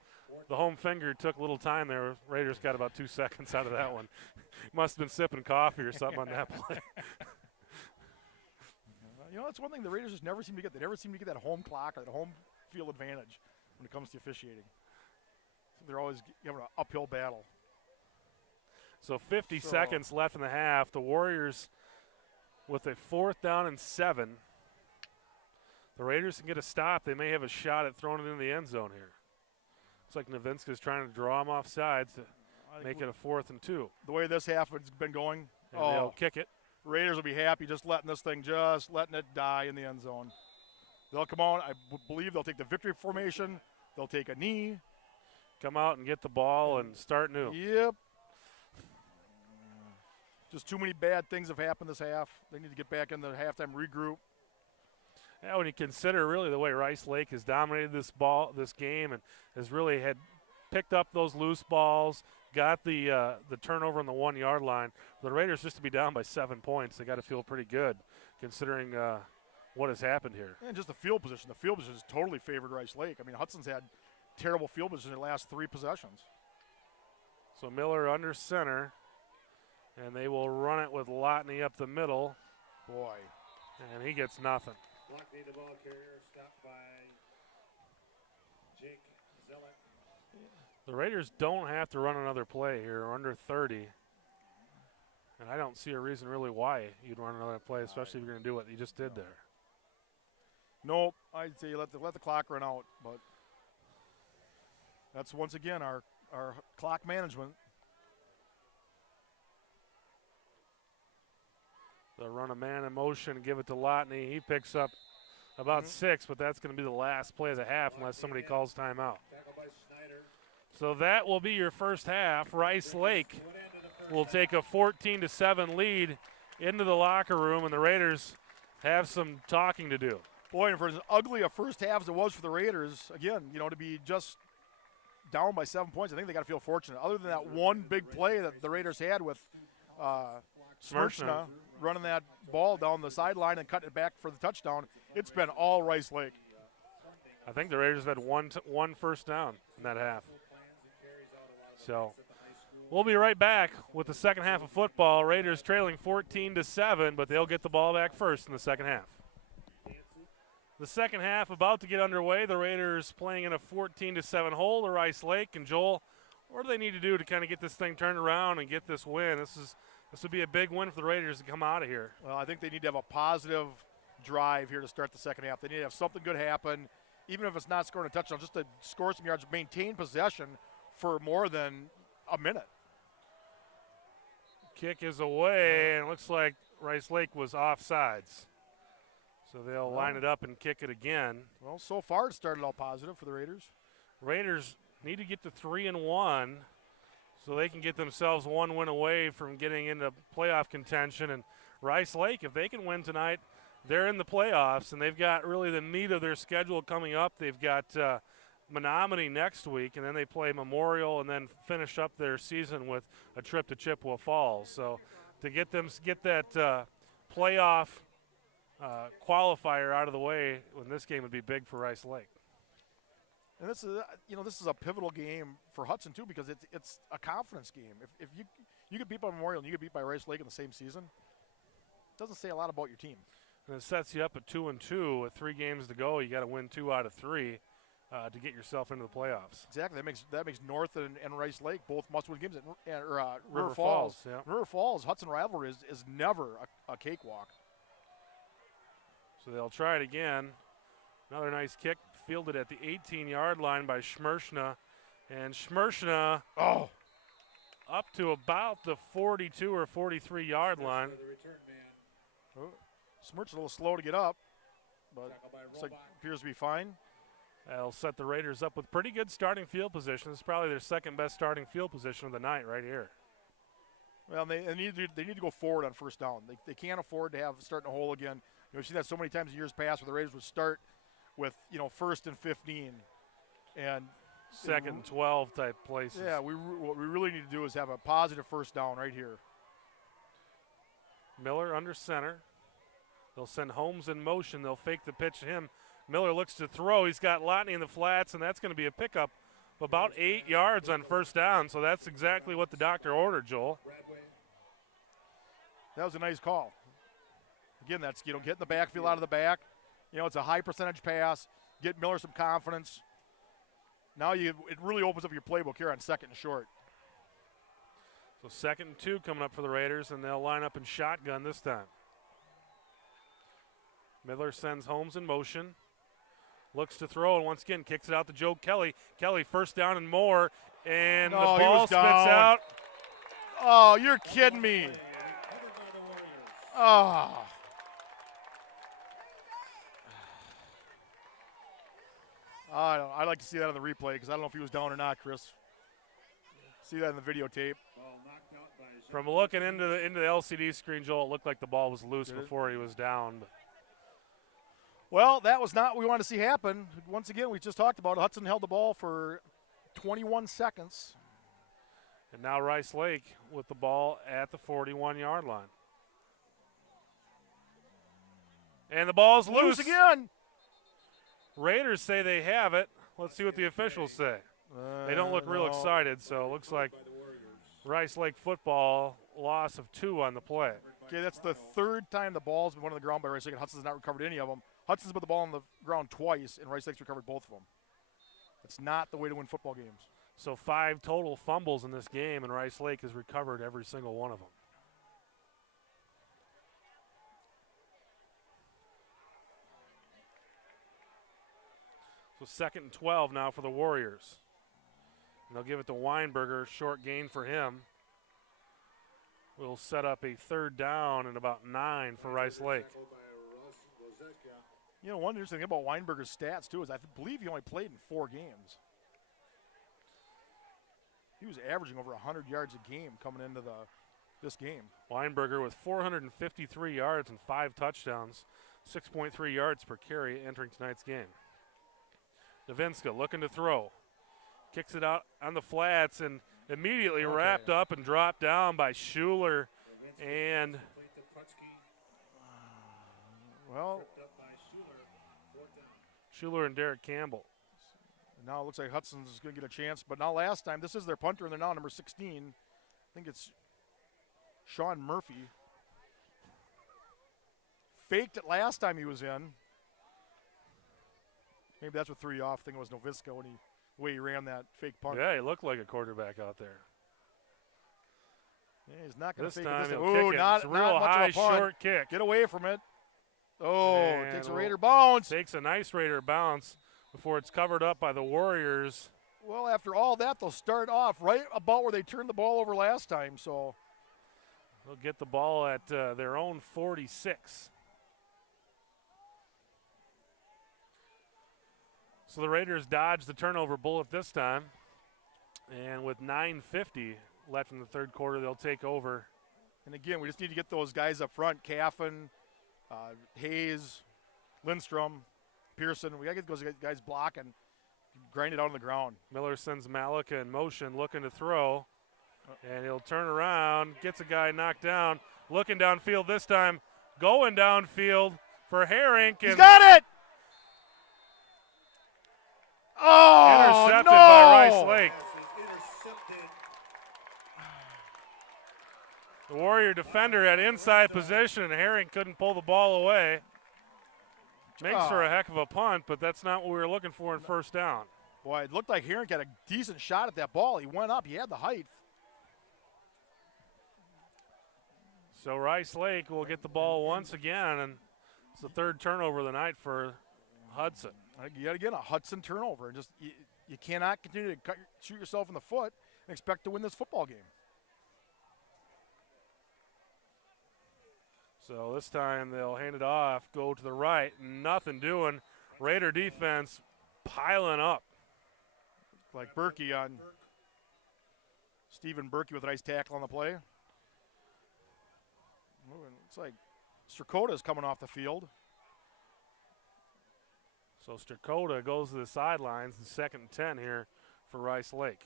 the home finger, took a little time there. Raiders got about 2 seconds out of that one. Must have been sipping coffee or something on that play. You know, that's one thing the Raiders just never seem to get. They never seem to get that home clock or that home field advantage when it comes to officiating. So they're always having an uphill battle. So 50 seconds left in the half. The Warriors with a 4th down and 7. The Raiders can get a stop. They may have a shot at throwing it in the end zone here. Looks like Novinska's trying to draw him off sides to make it a 4th and 2. The way this half has been going, and they'll kick it. Raiders will be happy just letting this thing, just letting it die in the end zone. They'll come on. I believe they'll take the victory formation. They'll take a knee. Come out and get the ball and start new. Yep. Just too many bad things have happened this half. They need to get back in the halftime regroup. Yeah, when you consider really the way Rice Lake has dominated this game, and has really had picked up those loose balls, got the turnover on the 1 yard line. For the Raiders just to be down by 7 points, they got to feel pretty good, considering what has happened here. And just the field position. The field position has totally favored Rice Lake. I mean, Hudson's had terrible field position in their last 3 possessions. So Miller under center, and they will run it with Lotney up the middle. Boy. And he gets nothing. Lotney, the ball carrier, stopped by Jake Zeller. The Raiders don't have to run another play here. They're under 30. And I don't see a reason really why you'd run another play, especially if you're going to do what you just did there. Nope. I'd say let the clock run out. But that's, once again, our clock management. They'll run a man in motion and give it to Lotney. He picks up about 6, but that's going to be the last play of the half unless somebody calls timeout. So that will be your first half. Rice Lake will take a 14-7 lead into the locker room, and the Raiders have some talking to do. Boy, and for as ugly a first half as it was for the Raiders, again, to be just down by 7 points, I think they got to feel fortunate. Other than that one big play that the Raiders had with Smirchna running that ball down the sideline and cutting it back for the touchdown, it's been all Rice Lake. I think the Raiders have had one first down in that half. So we'll be right back with the second half of football. Raiders trailing 14-7, but they'll get the ball back first in the second half. The second half about to get underway. The Raiders playing in a 14-7 hole to Rice Lake. And Joel, what do they need to do to kind of get this thing turned around and get this win? This would be a big win for the Raiders to come out of here. Well, I think they need to have a positive drive here to start the second half. They need to have something good happen, even if it's not scoring a touchdown, just to score some yards, maintain possession for more than a minute. Kick is away, and it looks like Rice Lake was offsides. So they'll line it up and kick it again. Well, so far it started all positive for the Raiders. Raiders need to get to 3-1 so they can get themselves one win away from getting into playoff contention. And Rice Lake, if they can win tonight, they're in the playoffs, and they've got really the meat of their schedule coming up. They've got Menominee next week, and then they play Memorial and then finish up their season with a trip to Chippewa Falls. So to get that playoff qualifier out of the way in this game would be big for Rice Lake. And this is a pivotal game for Hudson too, because it's a confidence game. If you get beat by Memorial and you get beat by Rice Lake in the same season, it doesn't say a lot about your team. And it sets you up at 2-2 with 3 games to go. You got to win 2 out of 3 to get yourself into the playoffs. Exactly. That makes North and Rice Lake both must-win games. River Falls. Yeah. River Falls Hudson rivalry is never a cakewalk. So they'll try it again. Another nice kick fielded at the 18-yard line by Smirchna. And Smirchna up to about the 42 or 43-yard line. Smirchna's a little slow to get up, but appears to be fine. That'll set the Raiders up with pretty good starting field position. It's probably their second best starting field position of the night right here. Well, they need to go forward on first down. They can't afford to have starting a hole again. We've seen that so many times in years past where the Raiders would start with, first and 15 and second and 12 type places. Yeah, what we really need to do is have a positive first down right here. Miller under center. They'll send Holmes in motion. They'll fake the pitch to him. Miller looks to throw. He's got Lotney in the flats, and that's going to be a pickup of about 8 yards on first down. So that's exactly what the doctor ordered, Joel. That was a nice call. Again, that's, getting the backfield out of the back. It's a high percentage pass. Get Miller some confidence. Now it really opens up your playbook here on second and short. So 2nd and 2 coming up for the Raiders, and they'll line up in shotgun this time. Miller sends Holmes in motion. Looks to throw, and once again kicks it out to Joe Kelly. Kelly first down and more, and the ball spits out. Oh, you're kidding me. Oh. I'd like to see that on the replay because I don't know if he was down or not, Chris. See that in the videotape. From looking into the LCD screen, Joel, it looked like the ball was loose before he was down. Well, that was not what we wanted to see happen. Once again, we just talked about it. Hudson held the ball for 21 seconds. And now Rice Lake with the ball at the 41-yard line. And the ball's loose again. Raiders say they have it. Let's see what the officials say. They don't look real excited, so it looks like Rice Lake football loss of 2 on the play. Okay, that's the 3rd time the ball's been went on the ground by Rice Lake, and Hudson's not recovered any of them. Hudson's put the ball on the ground twice, and Rice Lake's recovered both of them. It's not the way to win football games. So 5 total fumbles in this game, and Rice Lake has recovered every single one of them. So 2nd and 12 now for the Warriors. And they'll give it to Weinberger, short gain for him. will set up a third down and about 9 for Rice Lake. Tackled by Rosecka. You know, one interesting thing about Weinberger's stats, too, is I believe he only played in 4 games. He was averaging over 100 yards a game coming into this game. Weinberger with 453 yards and 5 touchdowns, 6.3 yards per carry entering tonight's game. Novinska looking to throw. Kicks it out on the flats and immediately wrapped up and dropped down by Schuler and Complete to Putski. Well, Tripped up by Schuler. 4th down. Schuler and Derek Campbell. now it looks like Hudson's going to get a chance. But now last time, this is their punter, and they're now number 16. I think it's Sean Murphy. Faked it last time he was in. Maybe that's what threw you off. I think it was Noviska when the way he ran that fake punt. Yeah, he looked like a quarterback out there. Yeah, he's not going to This fake time it. he'll Ooh, kick it. not, It's a not real much high, of a punt. short kick. Get away from it. Oh, And takes a will- Raider bounce. Takes a nice Raider bounce before it's covered up by the Warriors. Well, after all that, they'll start off right about where they turned the ball over last time. So They'll get the ball at their own 46. So the Raiders dodge the turnover bullet this time. And with 9:50 left in the third quarter, they'll take over. And again, we just need to get those guys up front, Caffin, Hayes, Lindstrom, Pearson. We got to get those guys blocking, grind it out on the ground. Miller sends Malika in motion, looking to throw. And he'll turn around, gets a guy knocked down, looking downfield this time, going downfield for Herink. He's And got it! Oh, intercepted no! by Rice Lake. Pass is intercepted. The Warrior defender had inside position, and Herring couldn't pull the ball away. Makes for a heck of a punt, but that's not what we were looking for in first down. Boy, it looked like Herring had a decent shot at that ball. He went up. He had the height. So Rice Lake will get the ball once again, and it's the third turnover of the night for Hudson. Yet again, a Hudson turnover. And just you cannot continue to shoot yourself in the foot and expect to win this football game. So this time they'll hand it off, go to the right, nothing doing. Raider defense piling up. Like Berkey on Stephen Berkey with a nice tackle on the play. It's like Strakota is coming off the field. So Strakota goes to the sidelines, and 2nd and 10 here for Rice Lake.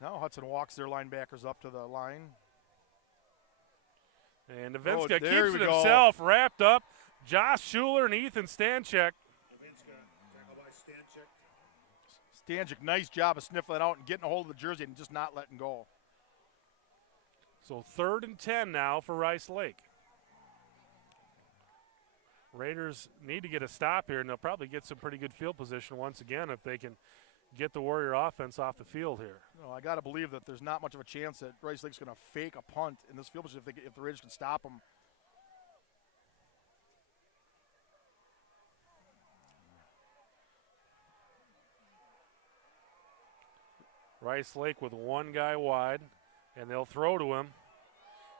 Now Hudson walks their linebackers up to the line. And Novinska there keeps we it go. himself, wrapped up. Josh Schuler and Ethan Stanchek. Novinska tackled by Stanchik. Stanchik, nice job of sniffing it out and getting a hold of the jersey and just not letting go. So 3rd and 10 now for Rice Lake. Raiders need to get a stop here, and they'll probably get some pretty good field position once again if they can get the Warrior offense off the field here. No, I got to believe that there's not much of a chance that Rice Lake's going to fake a punt in this field position if the Raiders can stop them. Rice Lake with one guy wide, and they'll throw to him.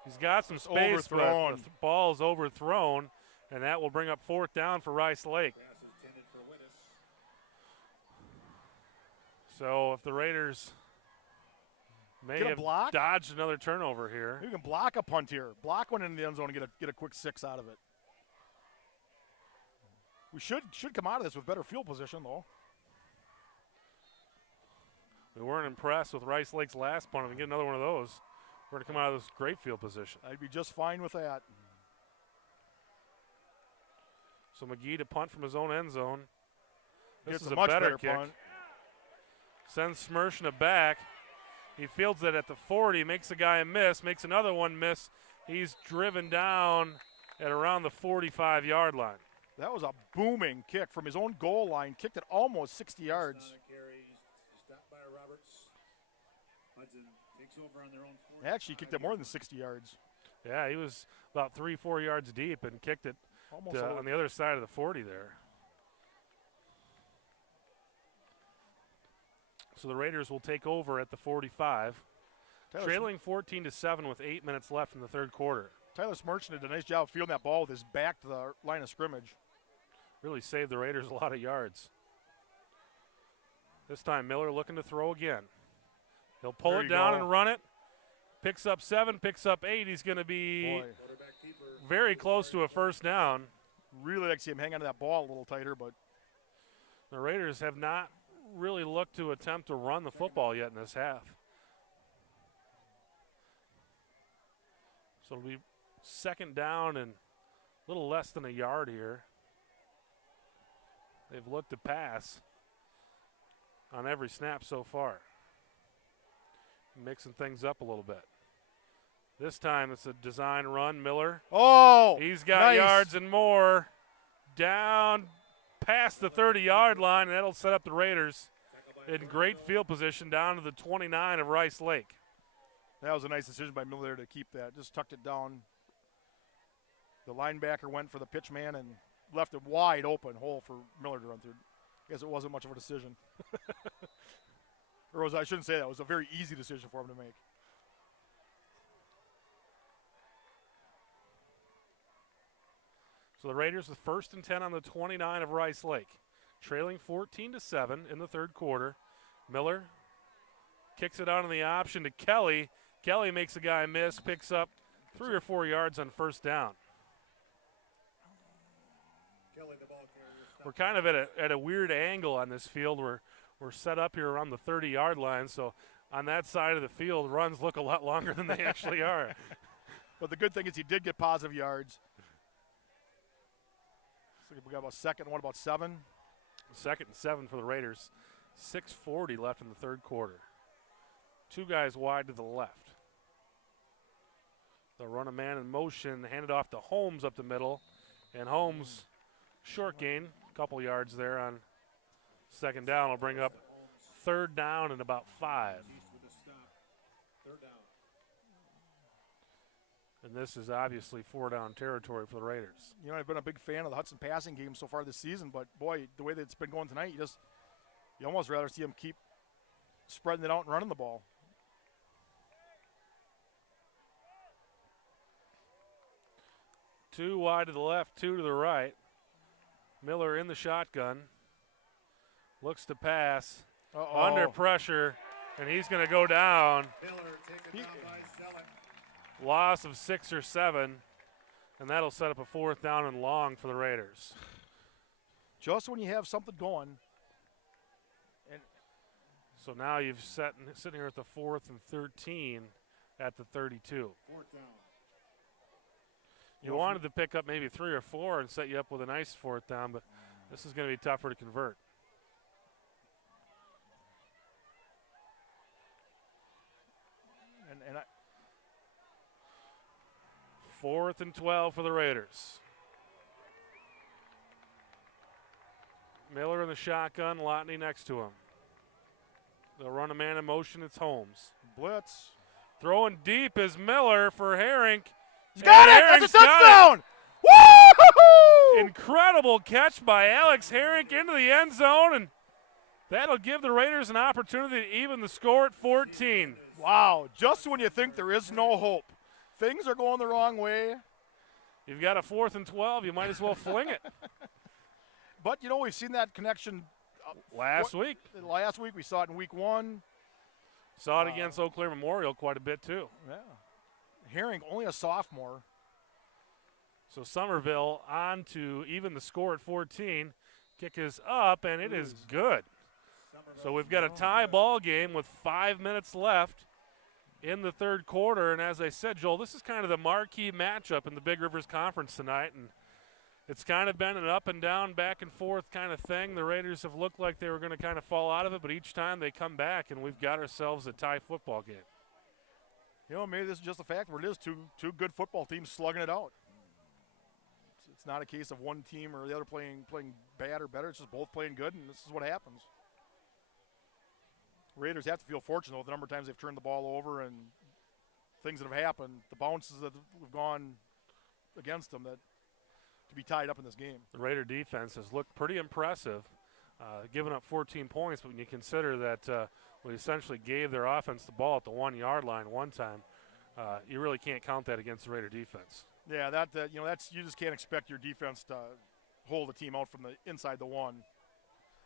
He's got some space, but overthrown. the ball's overthrown, and that will bring up 4th down for Rice Lake. Pass is intended for Winnis. So if the Raiders may Get a have block? dodged another turnover here. You can block a punt here. Block one in the end zone and get a quick 6 out of it. We should come out of this with better field position, though. We weren't impressed with Rice Lake's last punt. If we get another one of those, we're going to come out of this great field position. I'd be just fine with that. So McGee to punt from his own end zone. This It's is a a much better better kick. punt. Sends Smershna back. He fields it at the 40, makes a guy miss, makes another one miss. He's driven down at around the 45-yard line. That was a booming kick from his own goal line. Kicked it almost 60 yards. Not a carry. Stopped by Roberts. Hudson takes over on their own 40. Actually, he kicked it more than 60 yards. Yeah, he was about 3-4 yards deep and kicked it Almost on the other side of the 40 there. So the Raiders will take over at the 45, trailing 14-7 with 8 minutes left in the third quarter. Tyler Smirchin did a nice job fielding that ball with his back to the line of scrimmage. Really saved the Raiders a lot of yards. This time Miller looking to throw again. He'll pull it down and run it. Picks up 7, picks up 8. He's going to be very close to a first down. Really like to see him hang onto that ball a little tighter, but the Raiders have not really looked to attempt to run the football yet in this half. So it'll be second down and a little less than a yard here. They've looked to pass on every snap so far. Mixing things up a little bit. This time it's a design run. Miller. Oh, he's got nice. yards and more. Down past the 30-yard line, and that'll set up the Raiders in great field position down to the 29 of Rice Lake. That was a nice decision by Miller to keep that. Just tucked it down. The linebacker went for the pitch man and left a wide open hole for Miller to run through. I guess it wasn't much of a decision. I shouldn't say that. It was a very easy decision for him to make. So the Raiders with 1st and 10 on the 29 of Rice Lake, trailing 14-7 in the third quarter. Miller kicks it out on the option to Kelly. Kelly makes a guy miss, picks up 3 or 4 yards on first down. We're kind of at a weird angle on this field. We're set up here around the 30-yard line, so on that side of the field, runs look a lot longer than they actually are. But the good thing is he did get positive yards. So we got about second, what about 7? 2nd and 7 for the Raiders. 6:40 left in the third quarter. 2 guys wide to the left. They'll run a man in motion, hand it off to Holmes up the middle, and Holmes, short gain, a couple yards there on second down. Will bring up third down and about 5. And this is obviously 4-down territory for the Raiders. You know, I've been a big fan of the Hudson passing game so far this season, but boy, the way that it's been going tonight, you almost rather see them keep spreading it out and running the ball. Two wide to the left, 2 to the right. Miller in the shotgun. Looks to pass. Under pressure, and he's going to go down. Loss of 6 or 7, and that'll set up a 4th down and long for the Raiders. Just when you have something going. And so now you've sitting here at the 4th and 13 at the 32. 4th down. You wanted to pick up maybe 3 or 4 and set you up with a nice 4th down, but this is going to be tougher to convert. And 4th and 12 for the Raiders. Miller in the shotgun, Lotney next to him. They'll run a man in motion. It's Holmes. Blitz. Throwing deep is Miller for Herring. He's got it! That's a touchdown! Woo-hoo-hoo! Incredible catch by Alex Herring into the end zone, and that'll give the Raiders an opportunity to even the score at 14. Wow, just when you think there is no hope. Things are going the wrong way. You've got a 4th and 12. You might as well fling it. But, you know, we've seen that connection last week. Last week. We saw it in week 1. Saw it against Eau Claire Memorial quite a bit, too. Yeah. Herring, only a sophomore. So Somerville on to even the score at 14. Kick is up, and it is good. So we've got a tie ball game with 5 minutes left in the third quarter. And as I said, Joel, this is kind of the marquee matchup in the Big Rivers Conference tonight. And it's kind of been an up and down, back and forth kind of thing. The Raiders have looked like they were going to kind of fall out of it, but each time they come back, and we've got ourselves a tie football game. You know, maybe this is just a fact where it is two good football teams slugging it out. It's not a case of one team or the other playing bad or better. It's just both playing good, and this is what happens. Raiders have to feel fortunate with the number of times they've turned the ball over and things that have happened, the bounces that have gone against them, that to be tied up in this game. The Raider defense has looked pretty impressive giving up 14 points, but when you consider that we essentially gave their offense the ball at the 1 yard line one time, you really can't count that against the Raider defense. Yeah, that's you just can't expect your defense to hold a team out from the inside the 1.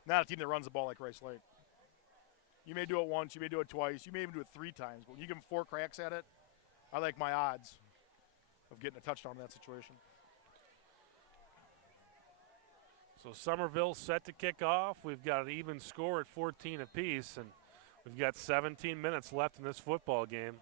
Not a team that runs the ball like Rice Lake. You may do it once, you may do it twice, you may even do it 3 times. But when you give them 4 cracks at it, I like my odds of getting a touchdown in that situation. So Somerville set to kick off. We've got an even score at 14 apiece, and we've got 17 minutes left in this football game.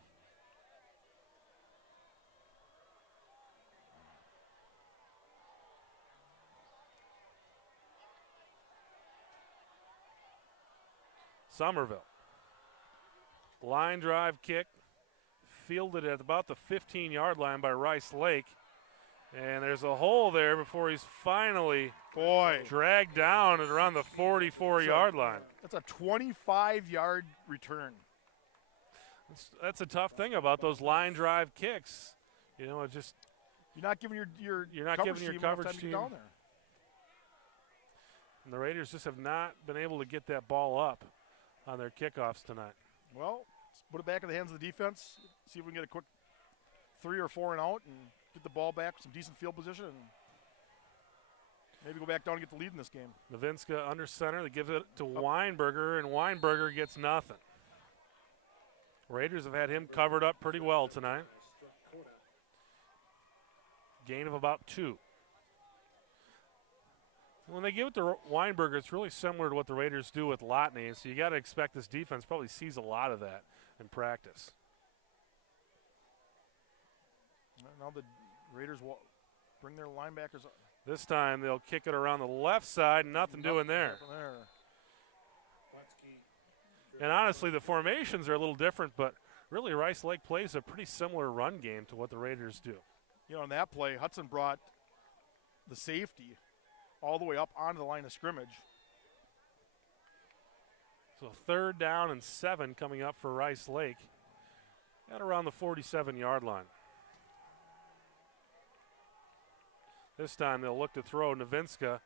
Somerville. Line drive kick, fielded at about the 15-yard line by Rice Lake. And there's a hole there before he's finally dragged down at around the 44-yard line. That's a 25-yard return. That's a tough thing about those line drive kicks. You know, it just you're not giving your coverage team down there. And the Raiders just have not been able to get that ball up on their kickoffs tonight. Well, let's put it back in the hands of the defense. See if we can get a quick 3 or 4 and out and get the ball back with some decent field position and maybe go back down and get the lead in this game. Novinska under center. They give it to Weinberger, and Weinberger gets nothing. Raiders have had him covered up pretty well tonight. Gain of about 2. When they give it to Weinberger, it's really similar to what the Raiders do with Lotney, so you got to expect this defense probably sees a lot of that in practice. Now the Raiders will bring their linebackers up. This time they'll kick it around the left side, nothing doing there. And honestly, the formations are a little different, but really Rice Lake plays a pretty similar run game to what the Raiders do. You know, in that play, Hudson brought the safety all the way up onto the line of scrimmage. So 3rd down and 7 coming up for Rice Lake at around the 47-yard line. This time they'll look to throw. Novinska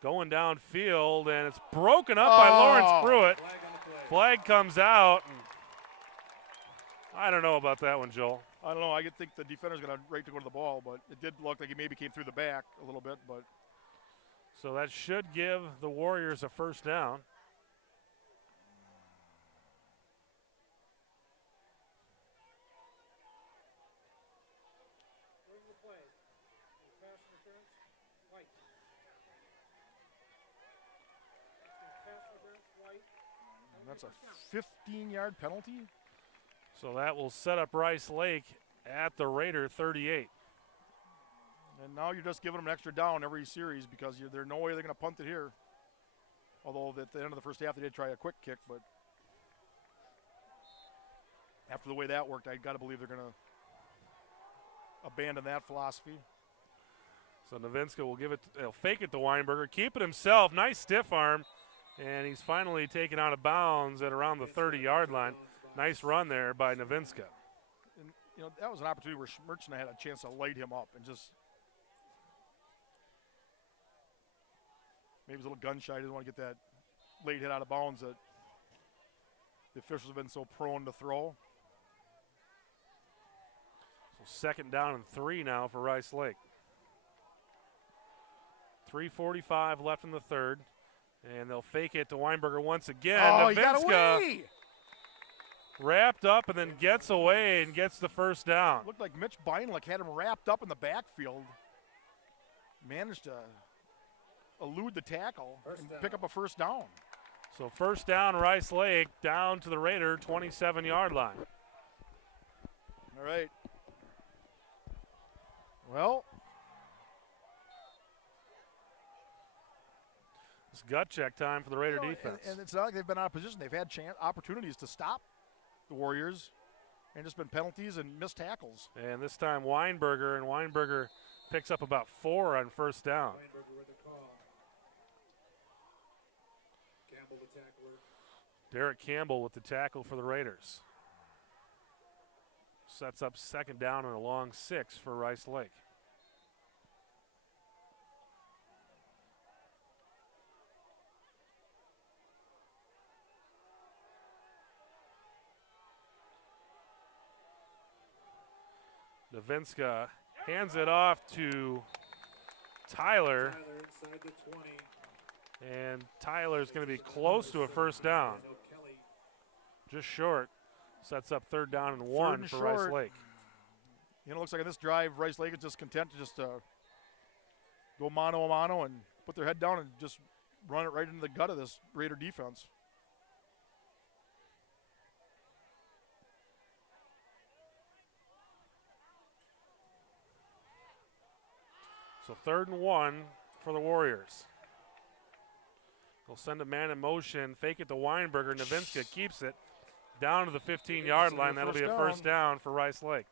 going downfield, and it's broken up by Lawrence Pruitt. Flag comes out. And I don't know about that one, Joel. I don't know. I think the defender's going to right to go to the ball, but it did look like he maybe came through the back a little bit. But so that should give the Warriors a 1st down. That's a 15-yard penalty. So that will set up Rice Lake at the Raider 38. And now you're just giving them an extra down every series because there's no way they're going to punt it here. Although at the end of the first half they did try a quick kick, but after the way that worked, I got to believe they're going to abandon that philosophy. So Novinska will he'll fake it to Weinberger, keep it himself, nice stiff arm. And he's finally taken out of bounds at around the 30-yard line. Nice run there by Novinska. And, you know, that was an opportunity where Schmerchna had a chance to light him up and just maybe he was a little gun shy. He didn't want to get that late hit out of bounds that the officials have been so prone to throw. So 2nd down and 3 now for Rice Lake. 3:45 left in the 3rd. And they'll fake it to Weinberger once again. Novinska wrapped up and then gets away and gets the 1st down. Looked like Mitch Beinlich had him wrapped up in the backfield. Managed to elude the tackle and pick up a 1st down. So 1st down, Rice Lake, down to the Raider 27-yard line. All right. Well, it's gut check time for the Raider defense. And it's not like they've been out of position. They've had opportunities to stop the Warriors and just been penalties and missed tackles. And this time Weinberger picks up about 4 on 1st down. Weinberger with the call. Campbell the tackler. Derek Campbell with the tackle for the Raiders. Sets up 2nd down and a long 6 for Rice Lake. Novinska hands it off to Tyler. Tyler inside the 20. And Tyler's going to be close to a first down. No Kelly. Just short. Sets up 3rd down and 1 and for short. Rice Lake. You know, it looks like in this drive, Rice Lake is just content to just go mano a mano and put their head down and just run it right into the gut of this Raider defense. So 3rd and 1 for the Warriors. They'll send a man in motion, fake it to Weinberger. Novinska keeps it down to the 15-yard line. That'll be a first down for Rice Lake.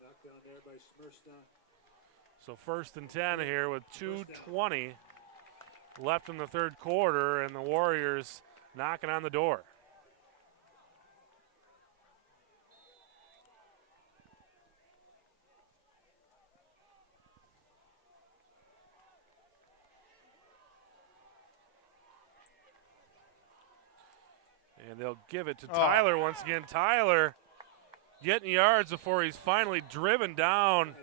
Knocked down there by Smirsta. So 1st and 10 here with 2:20 left in the 3rd quarter, and the Warriors knocking on the door. And they'll give it to Tyler once again. Tyler getting yards before he's finally driven down,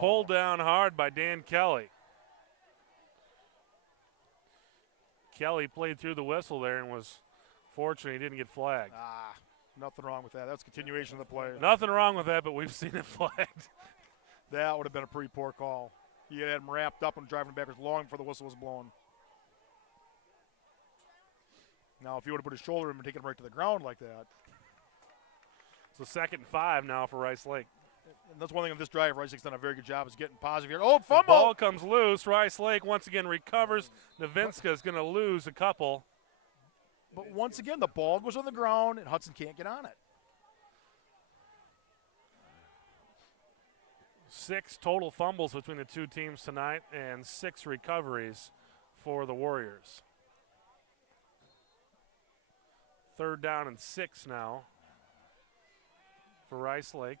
pulled down hard by Dan Kelly. Kelly played through the whistle there and was fortunate he didn't get flagged. Nothing wrong with that. That's continuation of the play. Nothing wrong with that, but we've seen it flagged. That would have been a pretty poor call. He had him wrapped up and driving backwards long before the whistle was blown. Now, if he would have put his shoulder in and taken him right to the ground like that. So 2nd and 5 now for Rice Lake. And that's one thing of this drive. Rice Lake's done a very good job is getting positive here. Oh, The fumble! ball comes loose. Rice Lake once again recovers. Novinska is going to lose a couple. But once again, the ball goes on the ground and Hudson can't get on it. 6 total fumbles between the two teams tonight and 6 recoveries for the Warriors. 3rd down and 6 now for Rice Lake.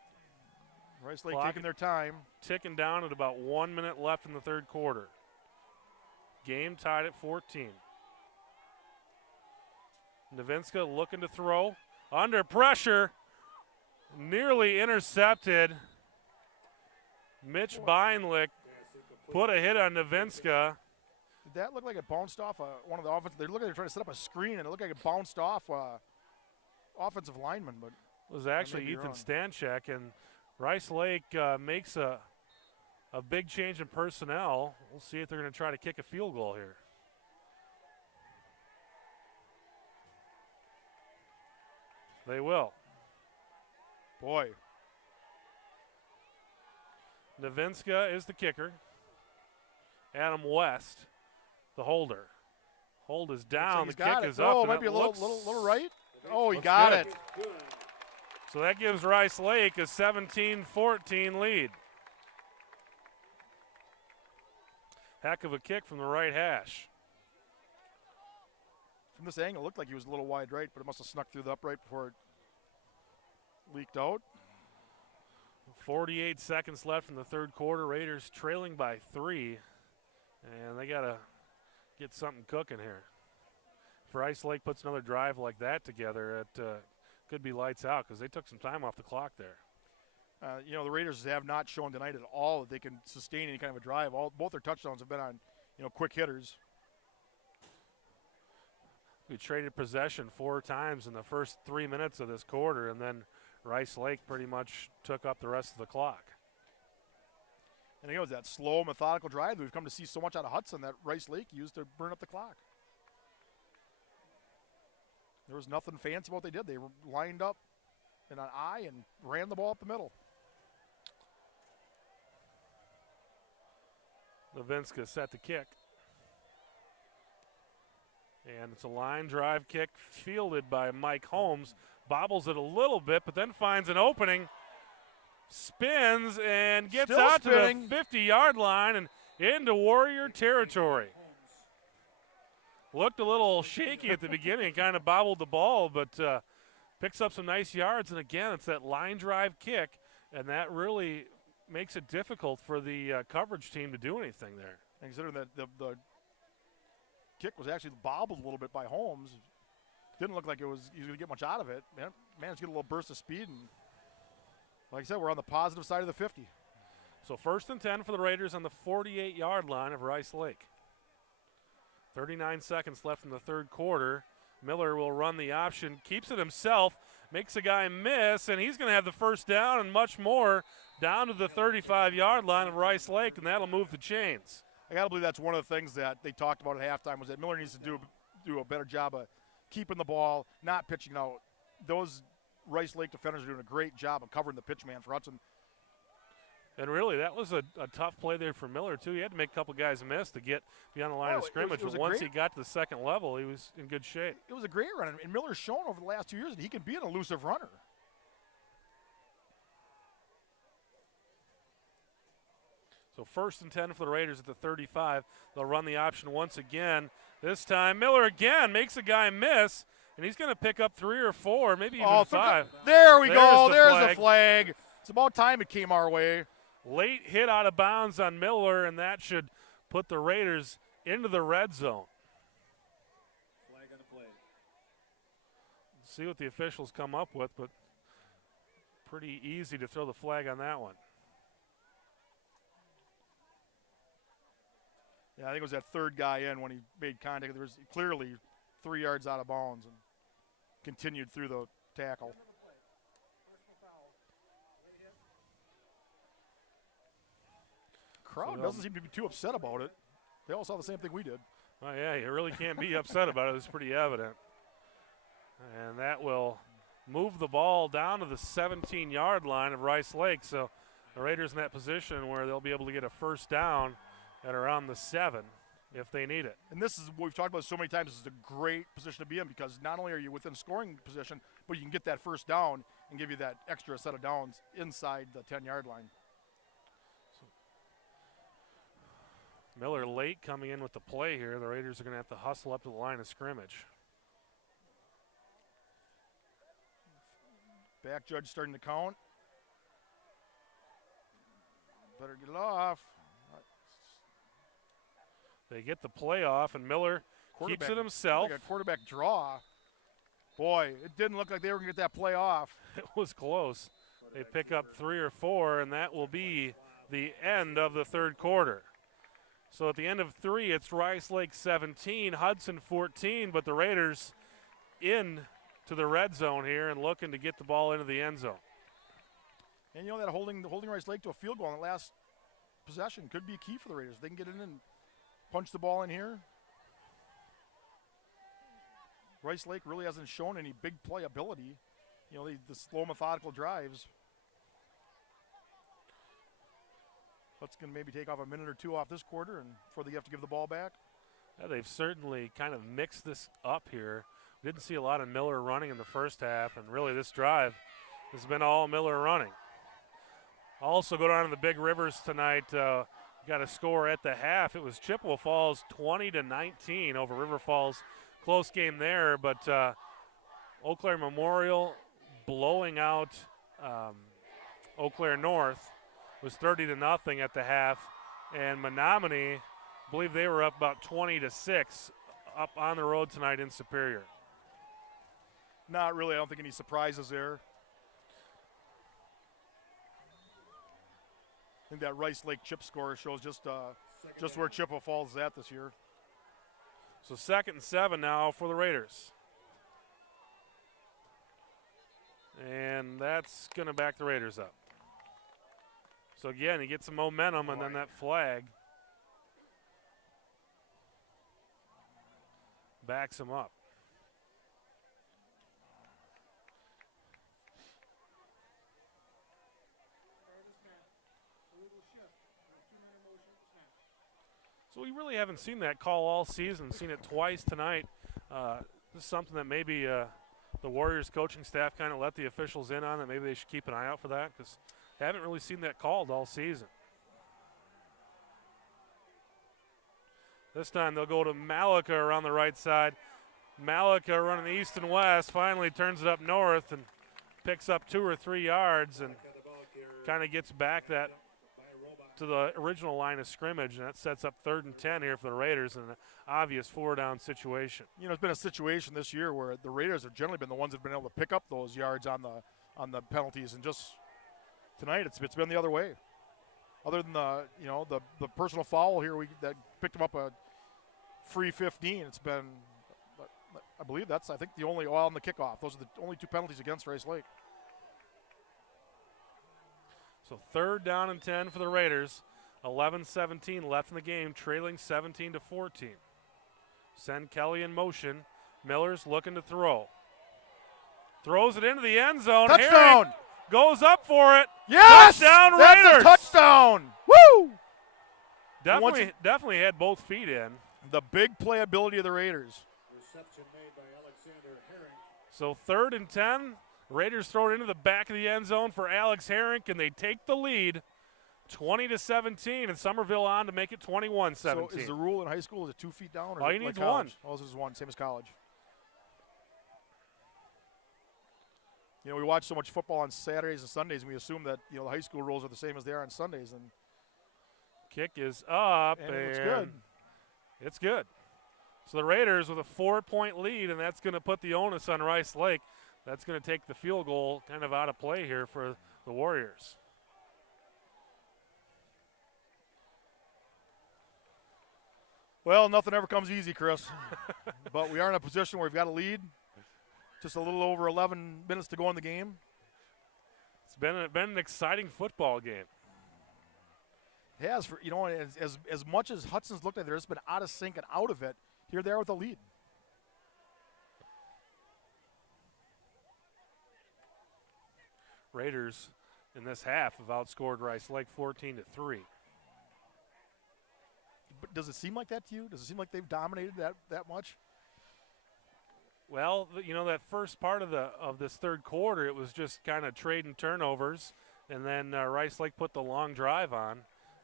Rice Lake Clock taking their time. Ticking down at about 1 minute left in the 3rd quarter. Game tied at 14. Novinska looking to throw. Under pressure. Nearly intercepted. Mitch Beinlich put a hit on Novinska. Did that look like it bounced off one of the offensive? They look like they're trying to set up a screen, and it looked like it bounced off offensive lineman. But It was actually Ethan Stanchek, and Rice Lake makes a big change in personnel. We'll see if they're going to try to kick a field goal here. They will. boy, Novinska is the kicker. Adam West, the holder. Hold is down. The kick is up. Oh, and might be a little right. Oh, he looks got good. it. So that gives Rice Lake a 17-14 lead. Heck of a kick from the right hash. From this angle, it looked like he was a little wide right, but it must have snuck through the upright before it leaked out. 48 seconds left in the 3rd quarter. Raiders trailing by 3, and they got to get something cooking here. If Rice Lake puts another drive like that together, it could be lights out because they took some time off the clock there. The Raiders have not shown tonight at all that they can sustain any kind of a drive. Both their touchdowns have been on, quick hitters. We traded possession 4 times in the first 3 minutes of this quarter, and then Rice Lake pretty much took up the rest of the clock. And it was that slow, methodical drive that we've come to see so much out of Hudson that Rice Lake used to burn up the clock. There was nothing fancy about what they did. They were lined up in an eye and ran the ball up the middle. Novinska set the kick. And it's a line drive kick fielded by Mike Holmes. Bobbles it a little bit, but then finds an opening. Spins and gets Still out spinning. to the 50-yard line and into Warrior territory. Looked a little shaky at the beginning, kind of bobbled the ball, but picks up some nice yards. And again, it's that line drive kick, and that really makes it difficult for the coverage team to do anything there. And considering that the kick was actually bobbled a little bit by Holmes, didn't look like he was going to get much out of it. Man, managed to get a little burst of speed, and like I said, we're on the positive side of the 50. So 1st and 10 for the Raiders on the 48-yard line of Rice Lake. 39 seconds left in the third quarter. Miller will run the option, keeps it himself, makes a guy miss, and he's going to have the first down and much more down to the 35-yard line of Rice Lake, and that'll move the chains. I got to believe that's one of the things that they talked about at halftime was that Miller needs to do a better job of keeping the ball, not pitching out. Those Rice Lake defenders are doing a great job of covering the pitch man for Hudson. And really, that was a tough play there for Miller, too. He had to make a couple guys miss to get beyond the line of scrimmage. But once he got to the second level, he was in good shape. It was a great run. And Miller's shown over the last 2 years that he can be an elusive runner. So 1st and 10 for the Raiders at the 35. They'll run the option once again. This time, Miller again makes a guy miss, and he's going to pick up 3 or 4, maybe even 5. There we go. There's the flag. It's about time it came our way. Late hit out of bounds on Miller, and that should put the Raiders into the red zone. Flag on the play. See what the officials come up with, but pretty easy to throw the flag on that one. Yeah, I think it was that third guy in when he made contact. There was clearly 3 yards out of bounds and continued through the tackle. Crowd doesn't seem to be too upset about it. They all saw the same thing we did. Oh, yeah, you really can't be upset about it. It's pretty evident. And that will move the ball down to the 17-yard line of Rice Lake. So the Raiders in that position where they'll be able to get a first down at around the 7 if they need it. And this is what we've talked about so many times. This is a great position to be in because not only are you within scoring position, but you can get that first down and give you that extra set of downs inside the 10-yard line. Miller late coming in with the play here. The Raiders are going to have to hustle up to the line of scrimmage. Back judge starting to count. Better get it off. They get the play off, and Miller keeps it himself. Like a quarterback draw. Boy, it didn't look like they were going to get that play off. It was close. They pick up 3 or 4, and that will be the end of the third quarter. So at the end of 3, it's Rice Lake 17, Hudson 14, but the Raiders in to the red zone here and looking to get the ball into the end zone. And you know that holding Rice Lake to a field goal in the last possession could be a key for the Raiders. They can get in and punch the ball in here. Rice Lake really hasn't shown any big play ability. You know, the slow, methodical drives. Let's going to maybe take off a minute or 2 off this quarter and before they have to give the ball back. Yeah, they've certainly kind of mixed this up here. We didn't see a lot of Miller running in the first half, and really this drive has been all Miller running. Also go down to the Big Rivers tonight. Got a score at the half. It was Chippewa Falls 20-19 over River Falls. Close game there, but Eau Claire Memorial blowing out Eau Claire North was 30-0 at the half, and Menominee, I believe they were up about 20-6 up on the road tonight in Superior. Not really. I don't think any surprises there. I think that Rice Lake chip score shows just where Chippewa Falls is at this year. So 2nd and 7 now for the Raiders. And that's going to back the Raiders up. So again, he gets some momentum, and then that flag backs him up. So we really haven't seen that call all season, seen it twice tonight. This is something that maybe the Warriors coaching staff kind of let the officials in on, that maybe they should keep an eye out for that because they haven't really seen that called all season. This time they'll go to Malika around the right side. Malika running east and west, finally turns it up north and picks up 2 or 3 yards and kind of gets back that to the original line of scrimmage, and that sets up 3rd and 10 here for the Raiders in an obvious 4-down situation. You know, it's been a situation this year where the Raiders have generally been the ones that have been able to pick up those yards on the penalties, and just tonight it's been the other way. Other than the personal foul here that picked them up a free 15, it's been, I believe that's the only on the kickoff. Those are the only 2 penalties against Rice Lake. So 3rd down and 10 for the Raiders. 11-17 left in the game, trailing 17-14. Send Kelly in motion. Miller's looking to throw. Throws it into the end zone. Touchdown! Herring goes up for it. Yes! Touchdown That's Raiders! a touchdown! Woo! Definitely had both feet in. The big playability of the Raiders. Reception made by Alexander Herring. So 3rd and 10. Raiders throw it into the back of the end zone for Alex Herrick, and they take the lead 20-17, and Somerville on to make it 21-17. So is the rule in high school, is it 2 feet down? Or All you like need is one. Oh, this is one, same as college. You know, we watch so much football on Saturdays and Sundays, and we assume that, the high school rules are the same as they are on Sundays. And kick is up, and it's good. It's good. So the Raiders with a 4-point lead, and that's going to put the onus on Rice Lake. That's going to take the field goal kind of out of play here for the Warriors. Well, nothing ever comes easy, Chris. But we are in a position where we've got a lead. Just a little over 11 minutes to go in the game. It's been an exciting football game. It has, as much as Hudson's looked like it's been out of sync and out of it, here they are with a lead. Raiders in this half have outscored Rice Lake 14-3. But does it seem like that to you? Does it seem like they've dominated that much? Well, that first part of this 3rd quarter, it was just kind of trading turnovers, and then Rice Lake put the long drive on,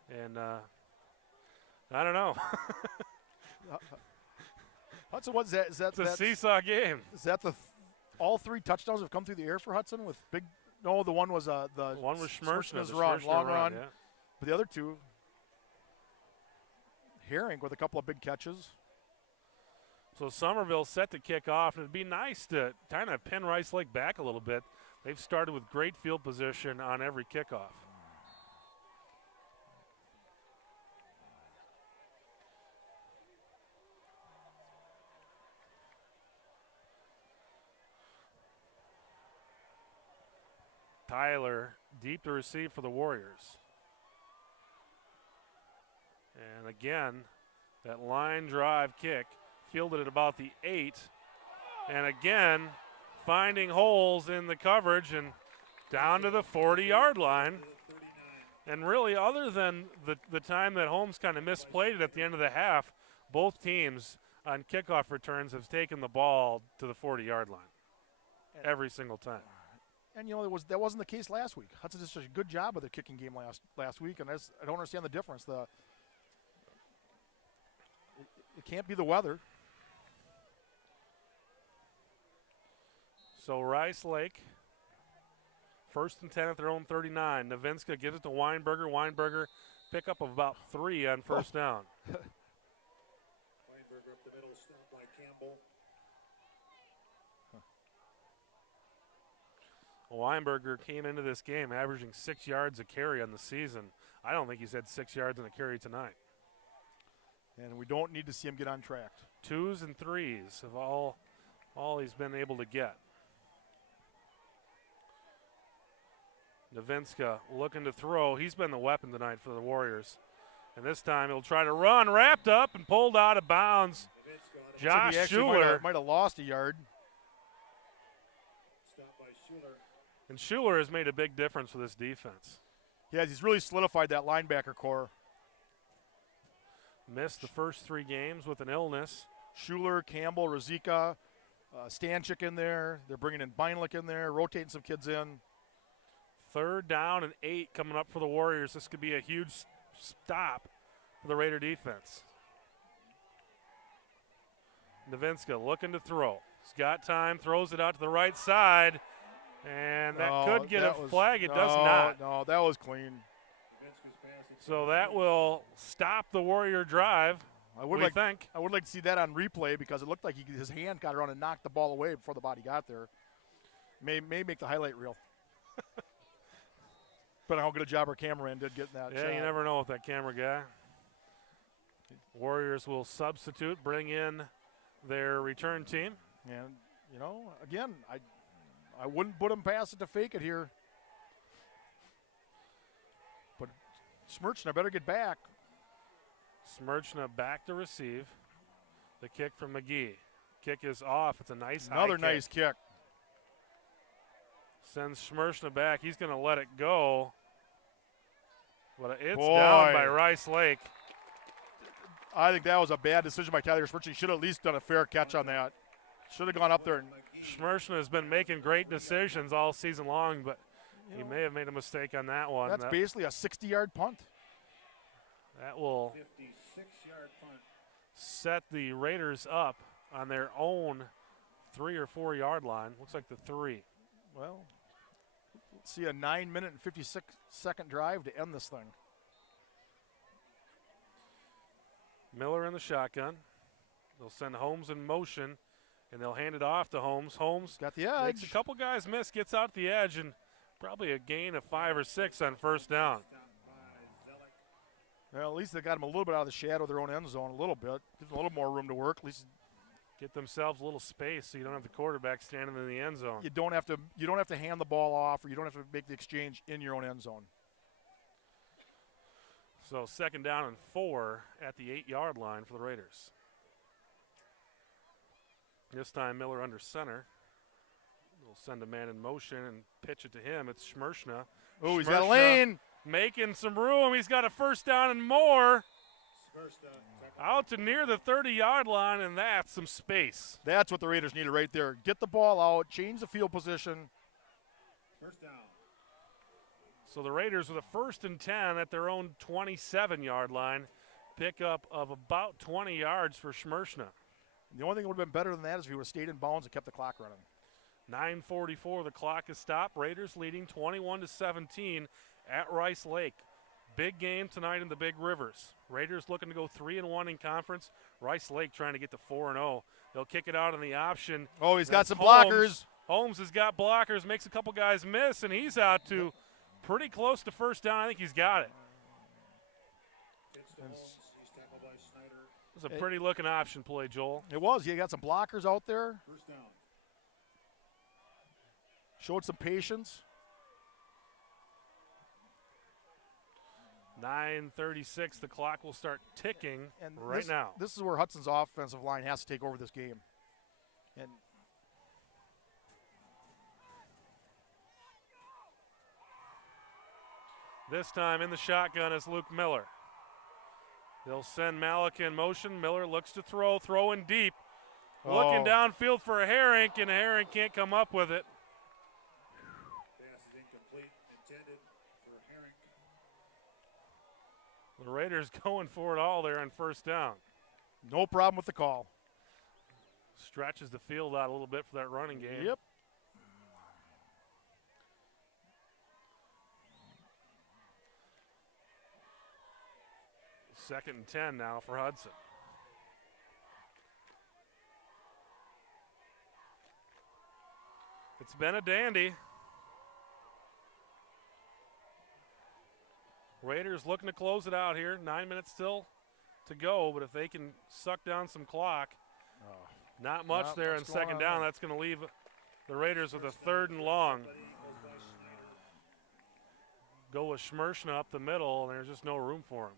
and I don't know. Hudson, what's that? It's a seesaw game. Is that all 3 touchdowns have come through the air for Hudson with big? No, the one was the one was Schmershna's long run. Yeah. But the other 2, Herring with a couple of big catches. So Somerville set to kick off, and it'd be nice to kind of pin Rice Lake back a little bit. They've started with great field position on every kickoff. Tyler deep to receive for the Warriors. And again, that line drive kick fielded at about the 8. And again, finding holes in the coverage and down to the 40-yard line. And really, other than the time that Holmes kind of misplayed it at the end of the half, both teams on kickoff returns have taken the ball to the 40-yard line every single time. And that wasn't the case last week. Hudson did such a good job of their kicking game last week, and I don't understand the difference. It can't be the weather. So Rice Lake, 1st and 10 at their own 39. Novinska gives it to Weinberger. Weinberger pick up of about 3 on 1st down. Weinberger up the middle, stopped by Campbell. Weinberger came into this game averaging 6 yards a carry on the season. I don't think he's had 6 yards on a carry tonight. And we don't need to see him get on track. 2s and 3s of all he's been able to get. Novinska looking to throw. He's been the weapon tonight for the Warriors. And this time he'll try to run, wrapped up and pulled out of bounds. Josh Schuler. Might have lost a yard. Stopped by Schuler. And Schuler has made a big difference for this defense. Yeah, he's really solidified that linebacker core. Missed the first 3 games with an illness. Schuler, Campbell, Ruzicka, Stanchik in there. They're bringing in Beinlich in there, rotating some kids in. 3rd down and 8 coming up for the Warriors. This could be a huge stop for the Raider defense. Novinska looking to throw. He's got time, throws it out to the right side, and that could get a flag. It does not. No, that was clean. Novinska's So that will stop the Warrior drive. I would like to see that on replay because it looked like his hand got around and knocked the ball away before the body got there. May make the highlight reel. But how good a job our cameraman did getting that shot. You never know with that camera guy. Warriors will substitute, bring in their return team. And, again, I wouldn't put him past it to fake it here. But Smirchna better get back. Smirchna back to receive. The kick from McGee. Kick is off. It's a nice Another high nice kick. Sends Smirchna back. He's going to let it go. But it's Boy. down by Rice Lake. I think that was a bad decision by Tyler Smirchna. He should have at least done a fair catch on that. Should have gone up there. Smirchna has been making great decisions all season long, but he may have made a mistake on that one. That's basically a 60-yard punt. That will 56-yard punt. set the Raiders up on their own 3 or 4 yard line. Looks like the 3. Well, let's see a 9-minute and 56-second drive to end this thing. Miller in the shotgun. They'll send Holmes in motion, and they'll hand it off to Holmes. Holmes got the edge. Makes a couple guys miss, gets out the edge, and probably a gain of 5 or 6 on first down. Well, at least they got him a little bit out of the shadow of their own end zone, a little bit. Gives them a little more room to work. At least get themselves a little space so you don't have the quarterback standing in the end zone. You don't have to hand the ball off, or you don't have to make the exchange in your own end zone. So 2nd down and 4 at the 8-yard line for the Raiders. This time Miller under center. We'll send a man in motion and pitch it to him. It's Smirchna. Oh, he's got a lane. Making some room. He's got a 1st down and more. Out to near the 30-yard line, and that's some space. That's what the Raiders needed right there. Get the ball out, change the field position. 1st down. So the Raiders with a 1st and 10 at their own 27-yard line. Pickup of about 20 yards for Smirchna. The only thing that would have been better than that is if he would have stayed in bounds and kept the clock running. 9:44, the clock is stopped. Raiders leading 21-17 at Rice Lake. Big game tonight in the Big Rivers. Raiders looking to go 3-1 in conference. Rice Lake trying to get to 4-0. They'll kick it out on the option. Oh, he's got some blockers. Holmes has got blockers, makes a couple guys miss, and he's out to pretty close to 1st down. I think he's got it. It was a pretty looking option play, Joel. It was. He got some blockers out there. 1st down. Showed some patience. 9:36, the clock will start ticking right now. This is where Hudson's offensive line has to take over this game. And this time in the shotgun is Luke Miller. They'll send Malika in motion. Miller looks to throw in deep. Looking downfield for a Herink, and Herink can't come up with it. Pass is incomplete, intended for Herink. The Raiders going for it all there on 1st down. No problem with the call. Stretches the field out a little bit for that running game. Yep. Second and 10 now for Hudson. It's been a dandy. Raiders looking to close it out here. 9 minutes still to go, but if they can suck down some clock, not much there in 2nd down. That's going to leave the Raiders with a 3rd and long. Go with Smirchna up the middle, and there's just no room for him.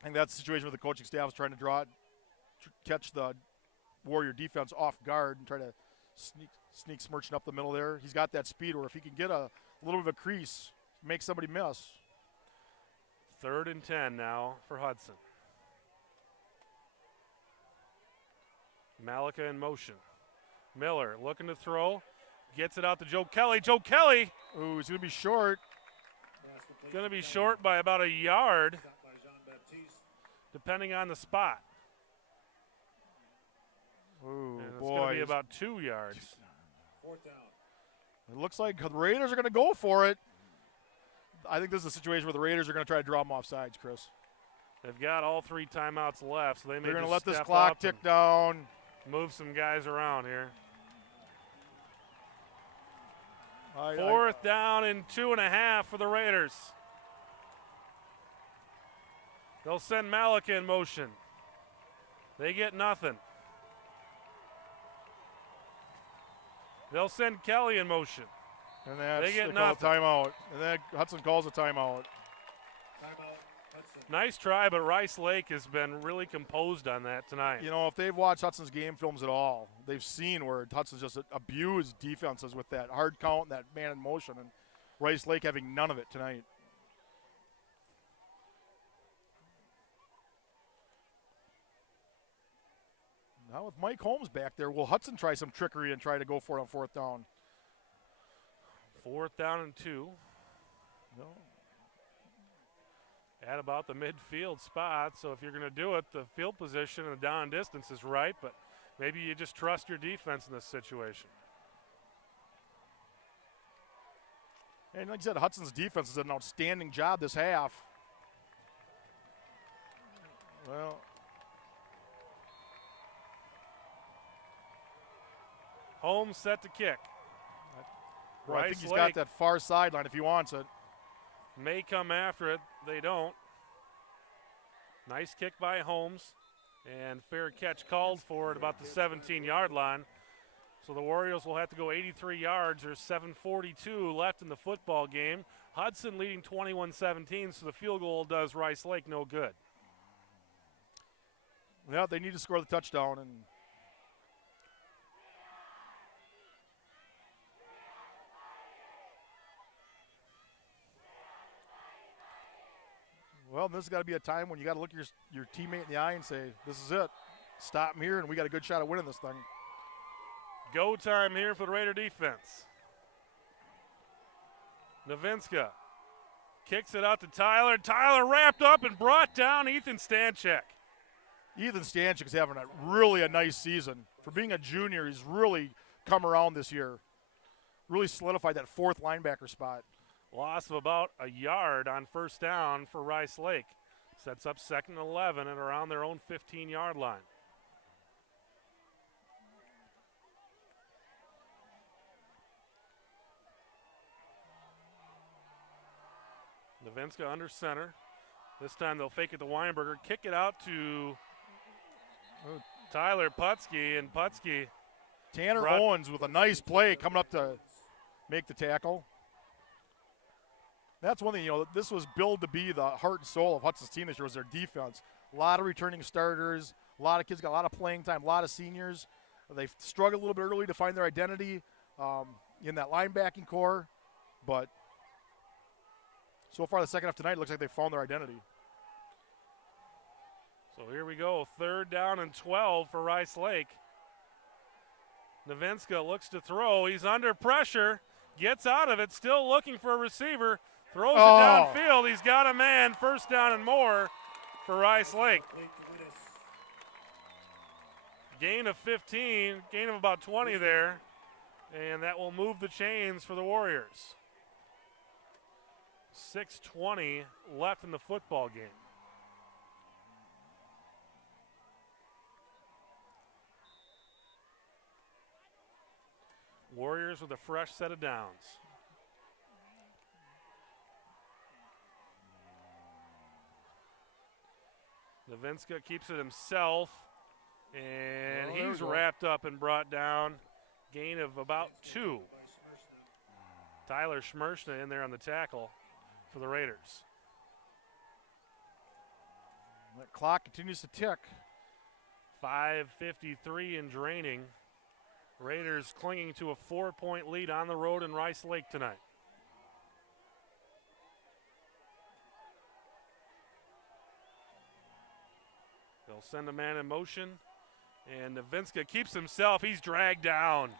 I think that's the situation where the coaching staff is trying to catch the Warrior defense off guard and try to sneak Smirchna up the middle there. He's got that speed where if he can get a little bit of a crease, make somebody miss. 3rd and 10 now for Hudson. Malika in motion. Miller looking to throw. Gets it out to Joe Kelly. Joe Kelly. Ooh, he's going to be short. Going to be short by about a yard, depending on the spot. Ooh, and it's boy. going to be about 2 yards. 4th down. It looks like the Raiders are going to go for it. I think this is a situation where the Raiders are going to try to draw them off sides, Chris. They've got all 3 timeouts left, so they may They're going just to let this step clock up tick and down. move some guys around here. I- 4th down and 2.5 for the Raiders. They'll send Malika in motion. They get nothing. They'll send Kelly in motion. And that's, They get they call a nothing. timeout. And then Hudson calls a timeout. Timeout, Hudson. Nice try, but Rice Lake has been really composed on that tonight. You know, if they've watched Hudson's game films at all, they've seen where Hudson's just abused defenses with that hard count and that man in motion, and Rice Lake having none of it tonight. Now with Mike Holmes back there, will Hudson try some trickery and try to go for it on 4th down? 4th down and 2. No. At about the midfield spot, so if you're going to do it, the field position and the down distance is right, but maybe you just trust your defense in this situation. And like I said, Hudson's defense has done an outstanding job this half. Well, Holmes set to kick. I think Rice he's Lake got that far sideline if he wants it. may come after it. They don't. Nice kick by Holmes, and fair catch called for at about the 17-yard line. So the Warriors will have to go 83 yards. There's 7:42 left in the football game. Hudson leading 21-17, so the field goal does Rice Lake no good. Yeah, they need to score the touchdown, and well, this has got to be a time when you got to look your teammate in the eye and say, "This is it. Stop him here, and we got a good shot at winning this thing." Go time here for the Raider defense. Novinska kicks it out to Tyler. Tyler wrapped up and brought down Ethan Stanchek. Ethan Stanchik is having a nice season. For being a junior, he's really come around this year. Really solidified that 4th linebacker spot. Loss of about a yard on 1st down for Rice Lake. Sets up 2nd and 11 and around their own 15-yard line. Novinska under center. This time they'll fake it to Weinberger. Kick it out to Tyler Putski, and Putski. Tanner Owens with a nice play coming up to make the tackle. That's one thing, this was billed to be the heart and soul of Hudson's team this year was their defense. A lot of returning starters, a lot of kids got a lot of playing time, a lot of seniors. They struggled a little bit early to find their identity in that linebacking core, but so far the second half tonight, it looks like they found their identity. So here we go, 3rd down and 12 for Rice Lake. Novinska looks to throw. He's under pressure, gets out of it, still looking for a receiver, throws it downfield. He's got a man, 1st down and more for Rice Lake. Gain of 15, gain of about 20 there, and that will move the chains for the Warriors. 6:20 left in the football game. Warriors with a fresh set of downs. Novinska keeps it himself, and he's wrapped up and brought down. Gain of about 2. Tyler Schmershna in there on the tackle for the Raiders. That clock continues to tick. 5:53 and draining. Raiders clinging to a 4-point lead on the road in Rice Lake tonight. They'll send a man in motion, and Novinska keeps himself. He's dragged down.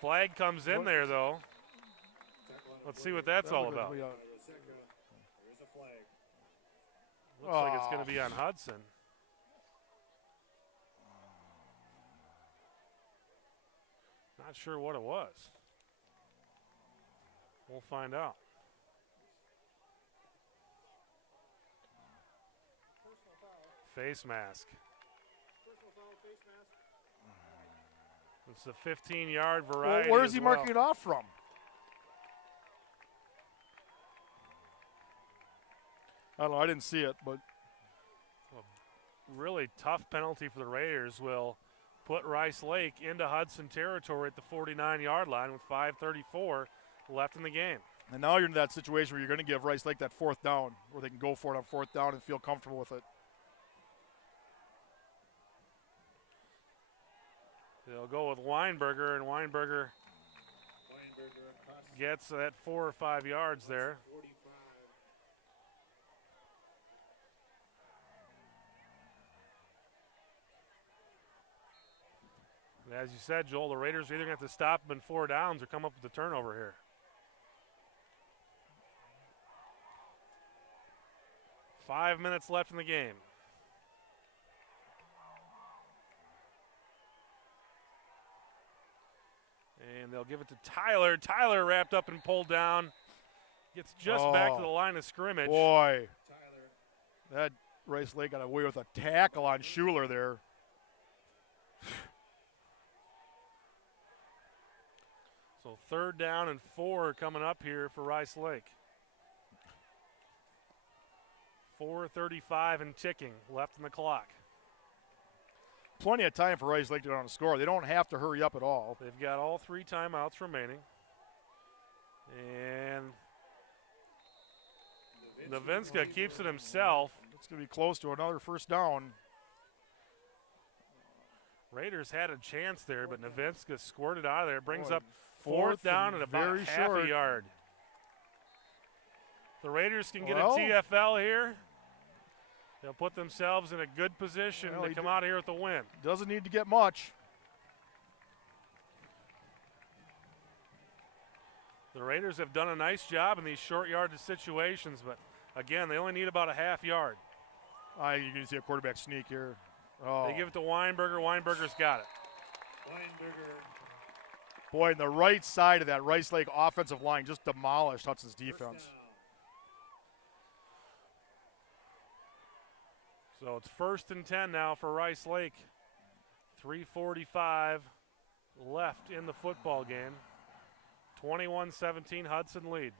Flag comes in there, though. Let's see what that's all about. Looks like it's going to be on Hudson. Not sure what it was. We'll find out. face mask. It's a 15-yard variety. Well, where's as he well. marking it off from? I don't know. I didn't see it, but Really tough penalty for the Raiders will put Rice Lake into Hudson territory at the 49-yard line with 5:34 left in the game. and now you're in that situation where you're going to give Rice Lake that fourth down, where they can go for it on fourth down and feel comfortable with it. They'll go with Weinberger, and Weinberger gets that 4 or 5 yards there. And as you said, Joel, the Raiders are either going to have to stop them in 4 downs or come up with a turnover here. Five minutes left in the game. And they'll give it to Tyler. Tyler wrapped up and pulled down. Gets just back to the line of scrimmage. Boy, that Rice Lake got away with a tackle on Schuler there. So 3rd down and 4 coming up here for Rice Lake. 4:35 and ticking left in the clock. Plenty of time for Rice Lake to get on a score. They don't have to hurry up at all. They've got all 3 timeouts remaining. And Novinska keeps it himself. It's going to be close to another first down. Raiders had a chance there, but Novinska squirted out of there. Brings Boy, up 4th down and and about very half short. a yard. The Raiders can get Well, a TFL here. They'll put themselves in a good position Well, to he come did- out of here with a win. Doesn't need to get much. The Raiders have done a nice job in these short yardage situations, but again, they only need about a half yard. You're going to see a quarterback sneak here. Oh. They give it to Weinberger. Weinberger's got it. Boy, on the right side of that Rice Lake offensive line just demolished Hudson's defense. So it's 1st and 10 now for Rice Lake. 3:45 left in the football game. 21-17 Hudson lead.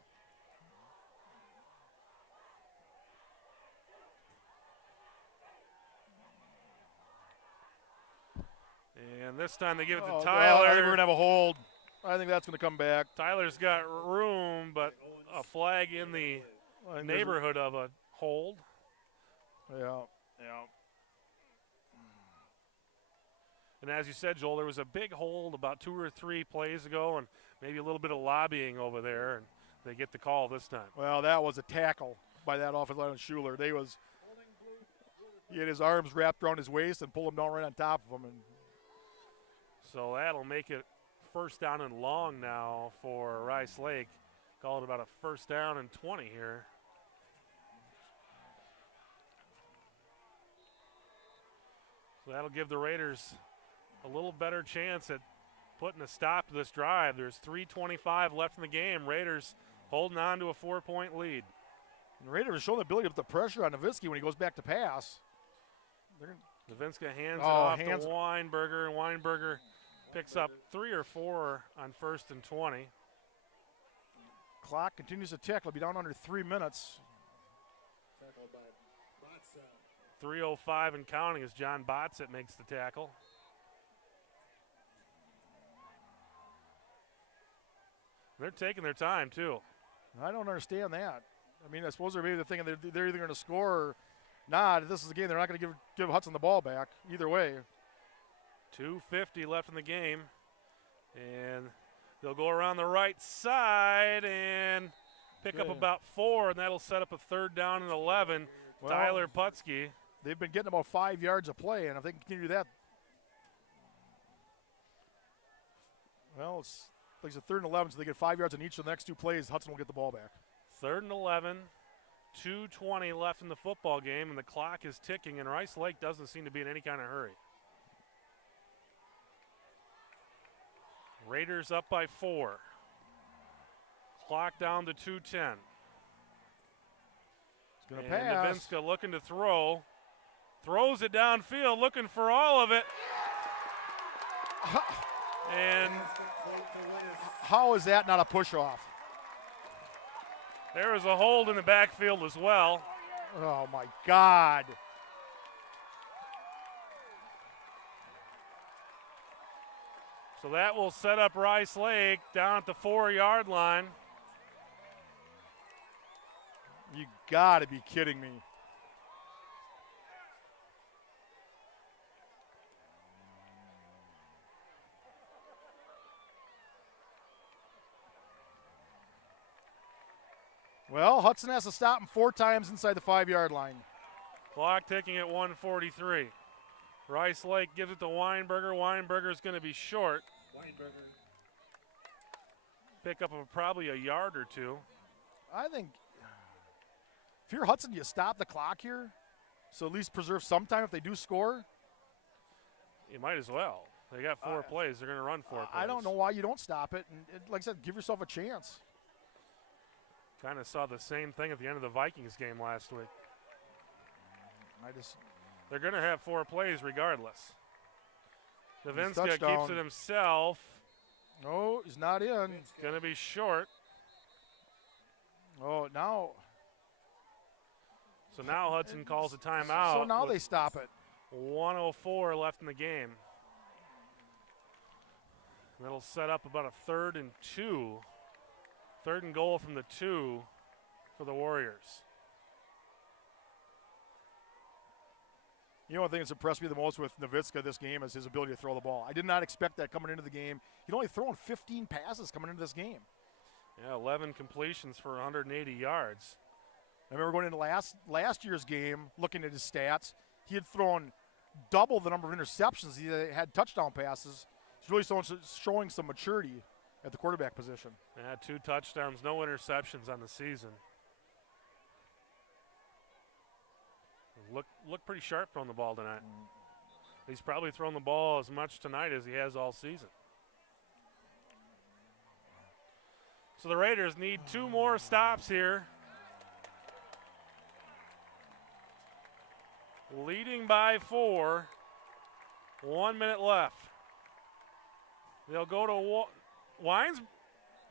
And this time they give it to Tyler. I think we're going to have a hold. I think that's going to come back. Tyler's got room, but a flag in the I think there's neighborhood of a hold. Yeah. And as you said, Joel, there was a big hold about 2 or 3 plays ago and maybe a little bit of lobbying over there, and they get the call this time. Well, that was a tackle by that offensive lineman Schuler. He had his arms wrapped around his waist and pulled him down right on top of him. And So that'll make it 1st down and long now for Rice Lake. Call it about a 1st down and 20 here. So that'll give the Raiders a little better chance at putting a stop to this drive. There's 3:25 left in the game. Raiders holding on to a 4-point lead. the Raiders are showing the ability to put the pressure on Nowitzki when he goes back to pass. Novinska hands it off to Weinberger, and Weinberger picks up 3 or 4 on 1st and 20. Clock continues to tick. It'll be down under 3 minutes. 3:05 and counting as John Botzett makes the tackle. They're taking their time, too. I don't understand that. I mean, I suppose they're maybe thinking they're either going to score or not. If this is the game, they're not going to give Hudson the ball back either way. 2:50 left in the game. And they'll go around the right side and pick up about 4, and that'll set up a 3rd down and 11. Well, Tyler Putsky. They've been getting about 5 yards of play, and if they can continue that, well, it's like it's a 3rd and 11, so they get 5 yards on each of the next 2 plays. Hudson will get the ball back. 3rd and 11, 2:20 left in the football game, and the clock is ticking, and Rice Lake doesn't seem to be in any kind of hurry. Raiders up by 4. Clock down to 2:10. It's going to And pass. Novinska looking to throw. Throws it downfield, looking for all of it. And how is that not a push-off? there is a hold in the backfield as well. Oh, my God. So that will set up Rice Lake down at the 4-yard line. You got to be kidding me. Well, Hudson has to stop him 4 times inside the 5-yard line. Clock ticking at 1:43. Rice Lake gives it to Weinberger. Weinberger's going to be short. Weinberger. Pick up of probably a yard or 2. I think if you're Hudson, do you stop the clock here? So at least preserve some time if they do score? You might as well. They got 4 plays. They're going to run 4 plays. I don't know why you don't stop it. And like I said, give yourself a chance. Kind of saw the same thing at the end of the Vikings game last week. They're going to have 4 plays regardless. Novinska keeps it himself. No, he's not in. Going to be short. Oh, now. So now Hudson calls a timeout. So now they stop it. 1:04 left in the game. That'll set up about a 3rd and 2. 3rd and goal from the 2 for the Warriors. You know, one thing that's impressed me the most with Nowitzki this game is his ability to throw the ball. I did not expect that coming into the game. He'd only thrown 15 passes coming into this game. Yeah, 11 completions for 180 yards. I remember going into last year's game, looking at his stats. He had thrown double the number of interceptions. He had touchdown passes. He's really showing some maturity at the quarterback position. Yeah, 2 touchdowns, no interceptions on the season. Look pretty sharp throwing the ball tonight. He's probably thrown the ball as much tonight as he has all season. So the Raiders need 2 more stops here. Leading by 4. 1 minute left. They'll go to Wines.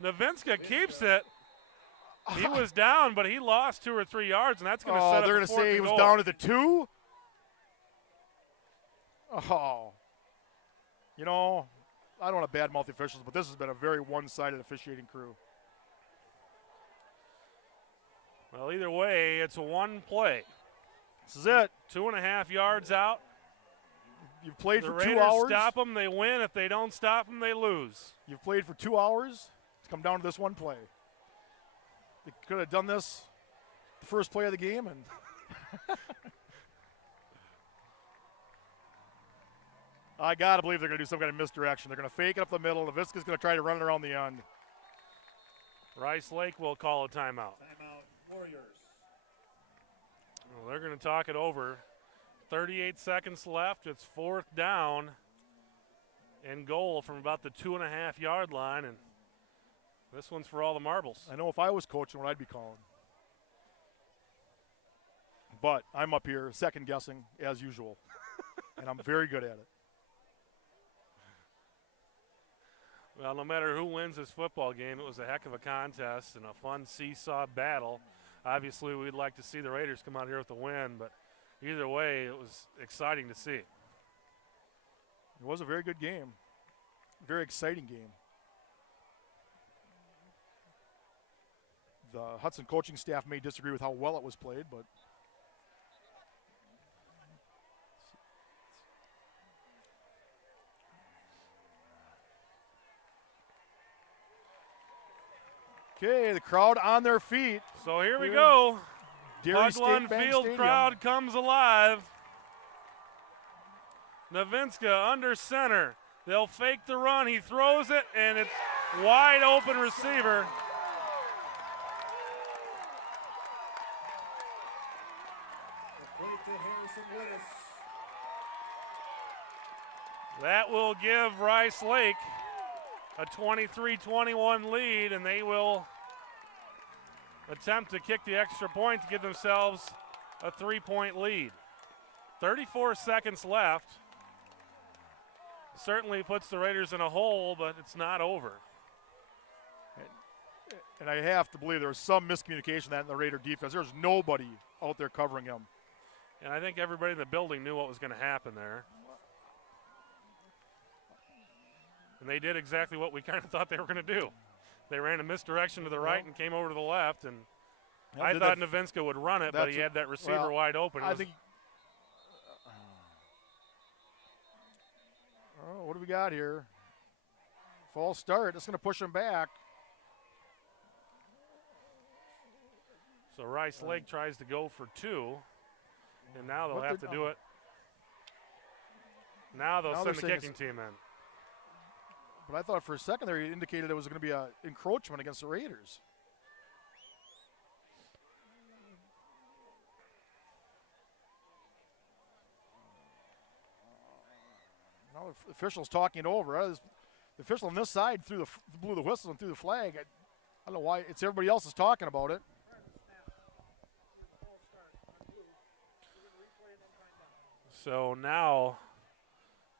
Novinska keeps it. He was down, but he lost 2 or 3 yards, and that's going to set up they're going to say he was down at the 2? Oh. You know, I don't want to badmouth the officials, but this has been a very one-sided officiating crew. Well, either way, it's 1 play. This is it. 2.5 yards out. You've played for 2 Raiders hours. Stop them, they win. If they don't stop them, they lose. You've played for 2 hours. It's come down to this 1 play. They could have done this the first play of the game, and I got to believe they're going to do some kind of misdirection. They're going to fake it up the middle. Nowitzki's going to try to run it around the end. Rice Lake will call a timeout. Timeout, Warriors. Well, they're going to talk it over. 38 seconds left. It's 4th down and goal from about the 2.5-yard line, and this one's for all the marbles. I know if I was coaching what I'd be calling. But I'm up here second-guessing as usual, and I'm very good at it. Well, no matter who wins this football game, it was a heck of a contest and a fun seesaw battle. Obviously, we'd like to see the Raiders come out here with a win, but either way, it was exciting to see. It was a very good game, very exciting game. The Hudson coaching staff may disagree with how well it was played, but okay, the crowd on their feet. So here we go. Dairy State Budlun Bank Field Stadium. crowd comes alive. Novinska under center. They'll fake the run. He throws it, and it's wide open receiver. That will give Rice Lake a 23-21 lead, and they will attempt to kick the extra point to give themselves a 3-point lead. 34 seconds left. Certainly puts the Raiders in a hole, but it's not over. And I have to believe there was some miscommunication that in the Raider defense. There was nobody out there covering him. And I think everybody in the building knew what was going to happen there. And they did exactly what we kind of thought they were going to do. They ran a misdirection to the right and came over to the left. And I thought Novinska would run it, but he had that receiver wide open. I think. What do we got here? False start. That's going to push him back. So Rice Lake tries to go for 2. And now they'll have to do it. Now they'll send the kicking team in. But I thought for a second there he indicated it was going to be an encroachment against the Raiders. Now the official's talking over. The official on this side blew the whistle and threw the flag. I don't know why. It's everybody else is talking about it. So now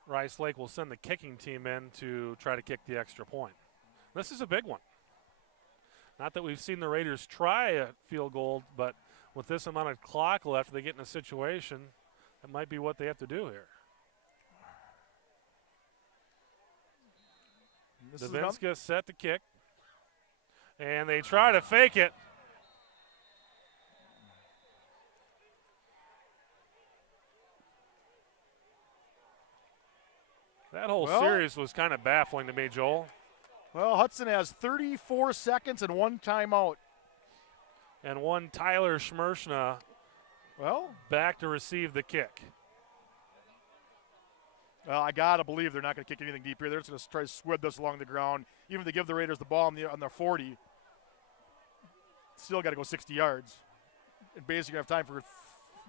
Rice Lake will send the kicking team in to try to kick the extra point. This is a big one. Not that we've seen the Raiders try a field goal, but with this amount of clock left, they get in a situation, that might be what they have to do here. Davinska set the kick, and they try to fake it. That whole series was kind of baffling to me, Joel. Well, Hudson has 34 seconds and 1 timeout. And one Tyler Schmershna back to receive the kick. Well, I got to believe they're not going to kick anything deep here. They're just going to try to squib this along the ground. Even if they give the Raiders the ball on their 40, still got to go 60 yards. And basically have time for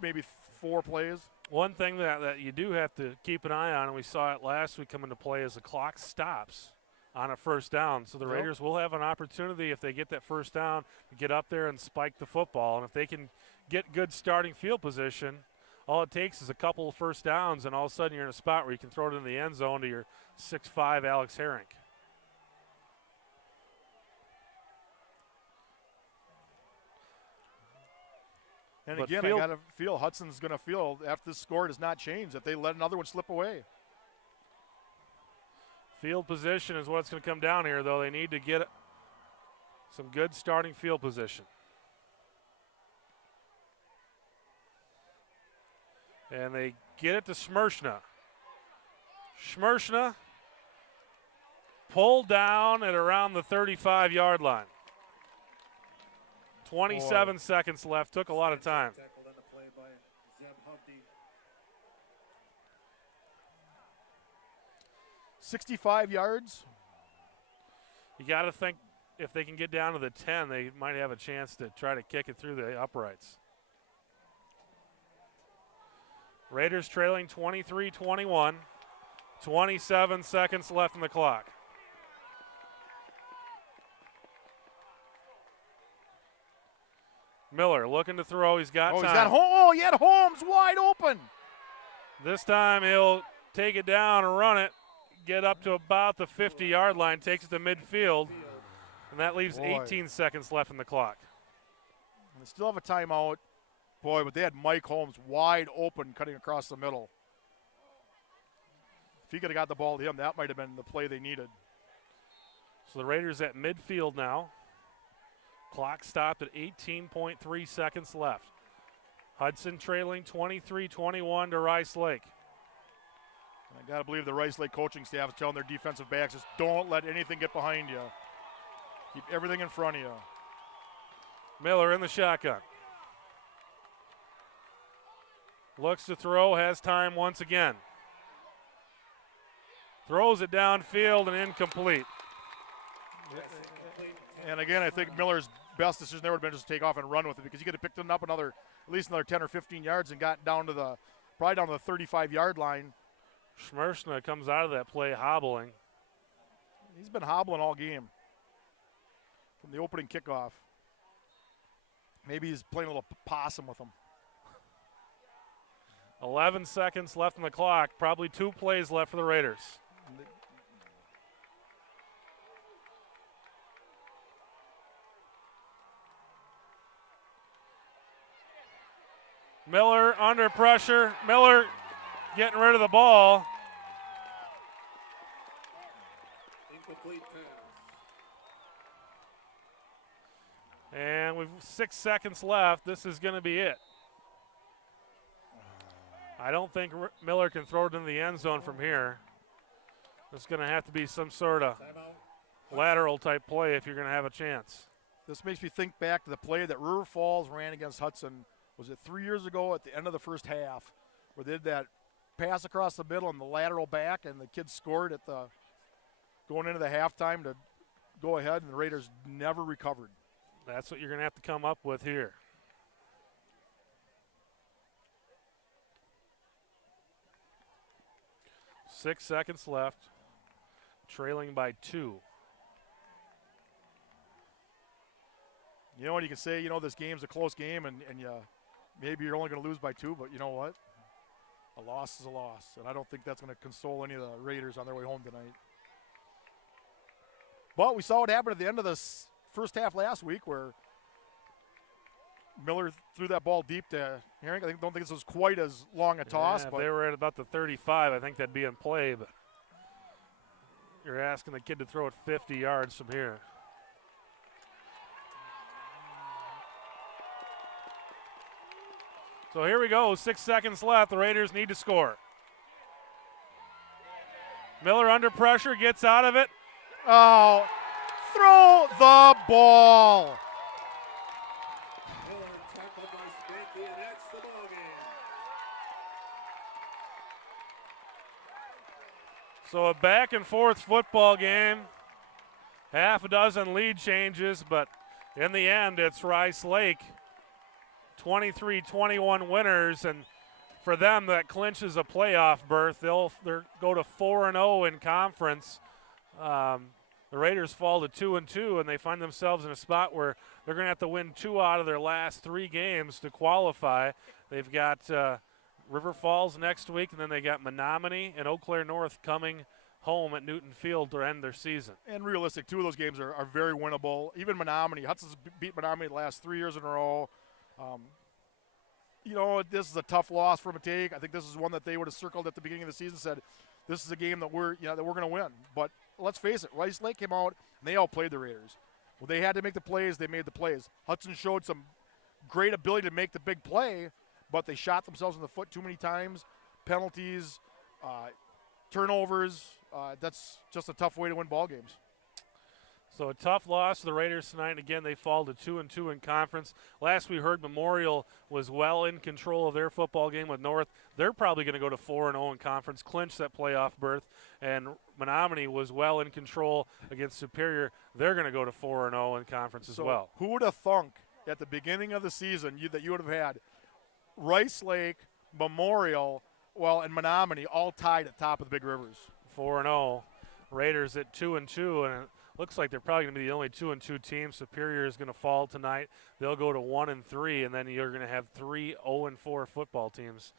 maybe 4 plays. One thing that you do have to keep an eye on, and we saw it last week come into play, is the clock stops on a first down. So the Raiders will have an opportunity, if they get that first down, to get up there and spike the football. And if they can get good starting field position, all it takes is a couple of first downs, and all of a sudden you're in a spot where you can throw it in the end zone to your 6'5" Alex Herink. And again, I got to feel Hudson's going to feel after this score does not change that they let another one slip away. Field position is what's going to come down here, though. They need to get some good starting field position. And they get it to Schmershna. Schmershna pulled down at around the 35-yard line. 27 seconds left. Took a lot of time. 65 yards. You got to think if they can get down to the 10, they might have a chance to try to kick it through the uprights. Raiders trailing 23-21. 27 seconds left in the clock. Miller looking to throw. He's got time. He had Holmes wide open. This time he'll take it down and run it. Get up to about the 50-yard line. Takes it to midfield. And that leaves 18 seconds left in the clock. And they still have a timeout. Boy, but they had Mike Holmes wide open cutting across the middle. If he could have got the ball to him, that might have been the play they needed. So the Raiders at midfield now. Clock stopped at 18.3 seconds left. Hudson trailing 23-21 to Rice Lake. And I got to believe the Rice Lake coaching staff is telling their defensive backs, just don't let anything get behind you. Keep everything in front of you. Miller in the shotgun. Looks to throw, has time once again. Throws it downfield and incomplete. And again, I think Miller's best decision there would have been just to take off and run with it, because he could have picked it up at least another 10 or 15 yards and got down to probably down to the 35-yard line. Schmershna comes out of that play hobbling. He's been hobbling all game from the opening kickoff. Maybe he's playing a little possum with him. 11 seconds left on the clock. Probably 2 plays left for the Raiders. Miller under pressure. Miller getting rid of the ball. Incomplete pass. And we've 6 seconds left. This is going to be it. I don't think Miller can throw it into the end zone from here. It's going to have to be some sort of lateral type play if you're going to have a chance. This makes me think back to the play that River Falls ran against Hudson. Was it 3 years ago at the end of the first half, where they did that pass across the middle and the lateral back, and the kids scored at the going into the halftime to go ahead, and the Raiders never recovered. That's what you're going to have to come up with here. Six seconds left, trailing by 2. You know what you can say, you know, this game's a close game, and maybe you're only going to lose by 2, but you know what? A loss is a loss, and I don't think that's going to console any of the Raiders on their way home tonight. But we saw what happened at the end of the first half last week, where Miller threw that ball deep to Herring. I don't think this was quite as long a toss. Yeah, but if they were at about the 35, I think that'd be in play, but you're asking the kid to throw it 50 yards from here. So here we go, 6 seconds left. The Raiders need to score. Miller under pressure, gets out of it. Oh, throw the ball. Miller tackled by Spanky, and that's the ball game. So a back and forth football game. Half a dozen lead changes, but in the end, it's Rice Lake 23-21 winners, and for them, that clinches a playoff berth. They'll go to 4-0 in conference. The Raiders fall to 2-2, and they find themselves in a spot where they're going to have to win 2 out of their last 3 games to qualify. They've got River Falls next week, and then they got Menominee and Eau Claire North coming home at Newton Field to end their season. And realistic, 2 of those games are very winnable. Even Menominee. Hudson's beat Menominee the last 3 years in a row. You know, this is a tough loss for them to take. I think this is one that they would have circled at the beginning of the season, said this is a game that we're going to win. But let's face it, Rice Lake came out and they outplayed the Raiders. Well, they had to make the plays. They made the plays. Hudson showed some great ability to make the big play, but they shot themselves in the foot too many times. Penalties, turnovers. That's just a tough way to win ball games. So a tough loss to the Raiders tonight. And again, they fall to 2-2 in conference. Last we heard, Memorial was well in control of their football game with North. They're probably going to go to 4-0 in conference, clinch that playoff berth. And Menominee was well in control against Superior. They're going to go to 4-0 in conference as well. Who would have thunk at the beginning of the season that you would have had Rice Lake, Memorial, and Menominee all tied at top of the Big Rivers? 4-0. Raiders at 2-2, and looks like they're probably going to be the only 2-2 team. Superior is going to fall tonight. They'll go to 1-3, and then you're going to have 3 0-4 football teams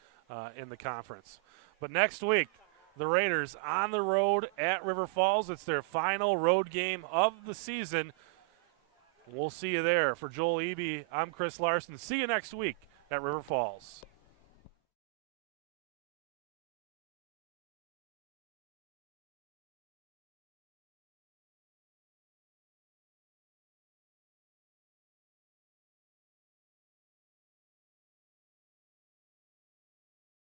in the conference. But next week, the Raiders on the road at River Falls. It's their final road game of the season. We'll see you there. For Joel Eby, I'm Chris Larson. See you next week at River Falls.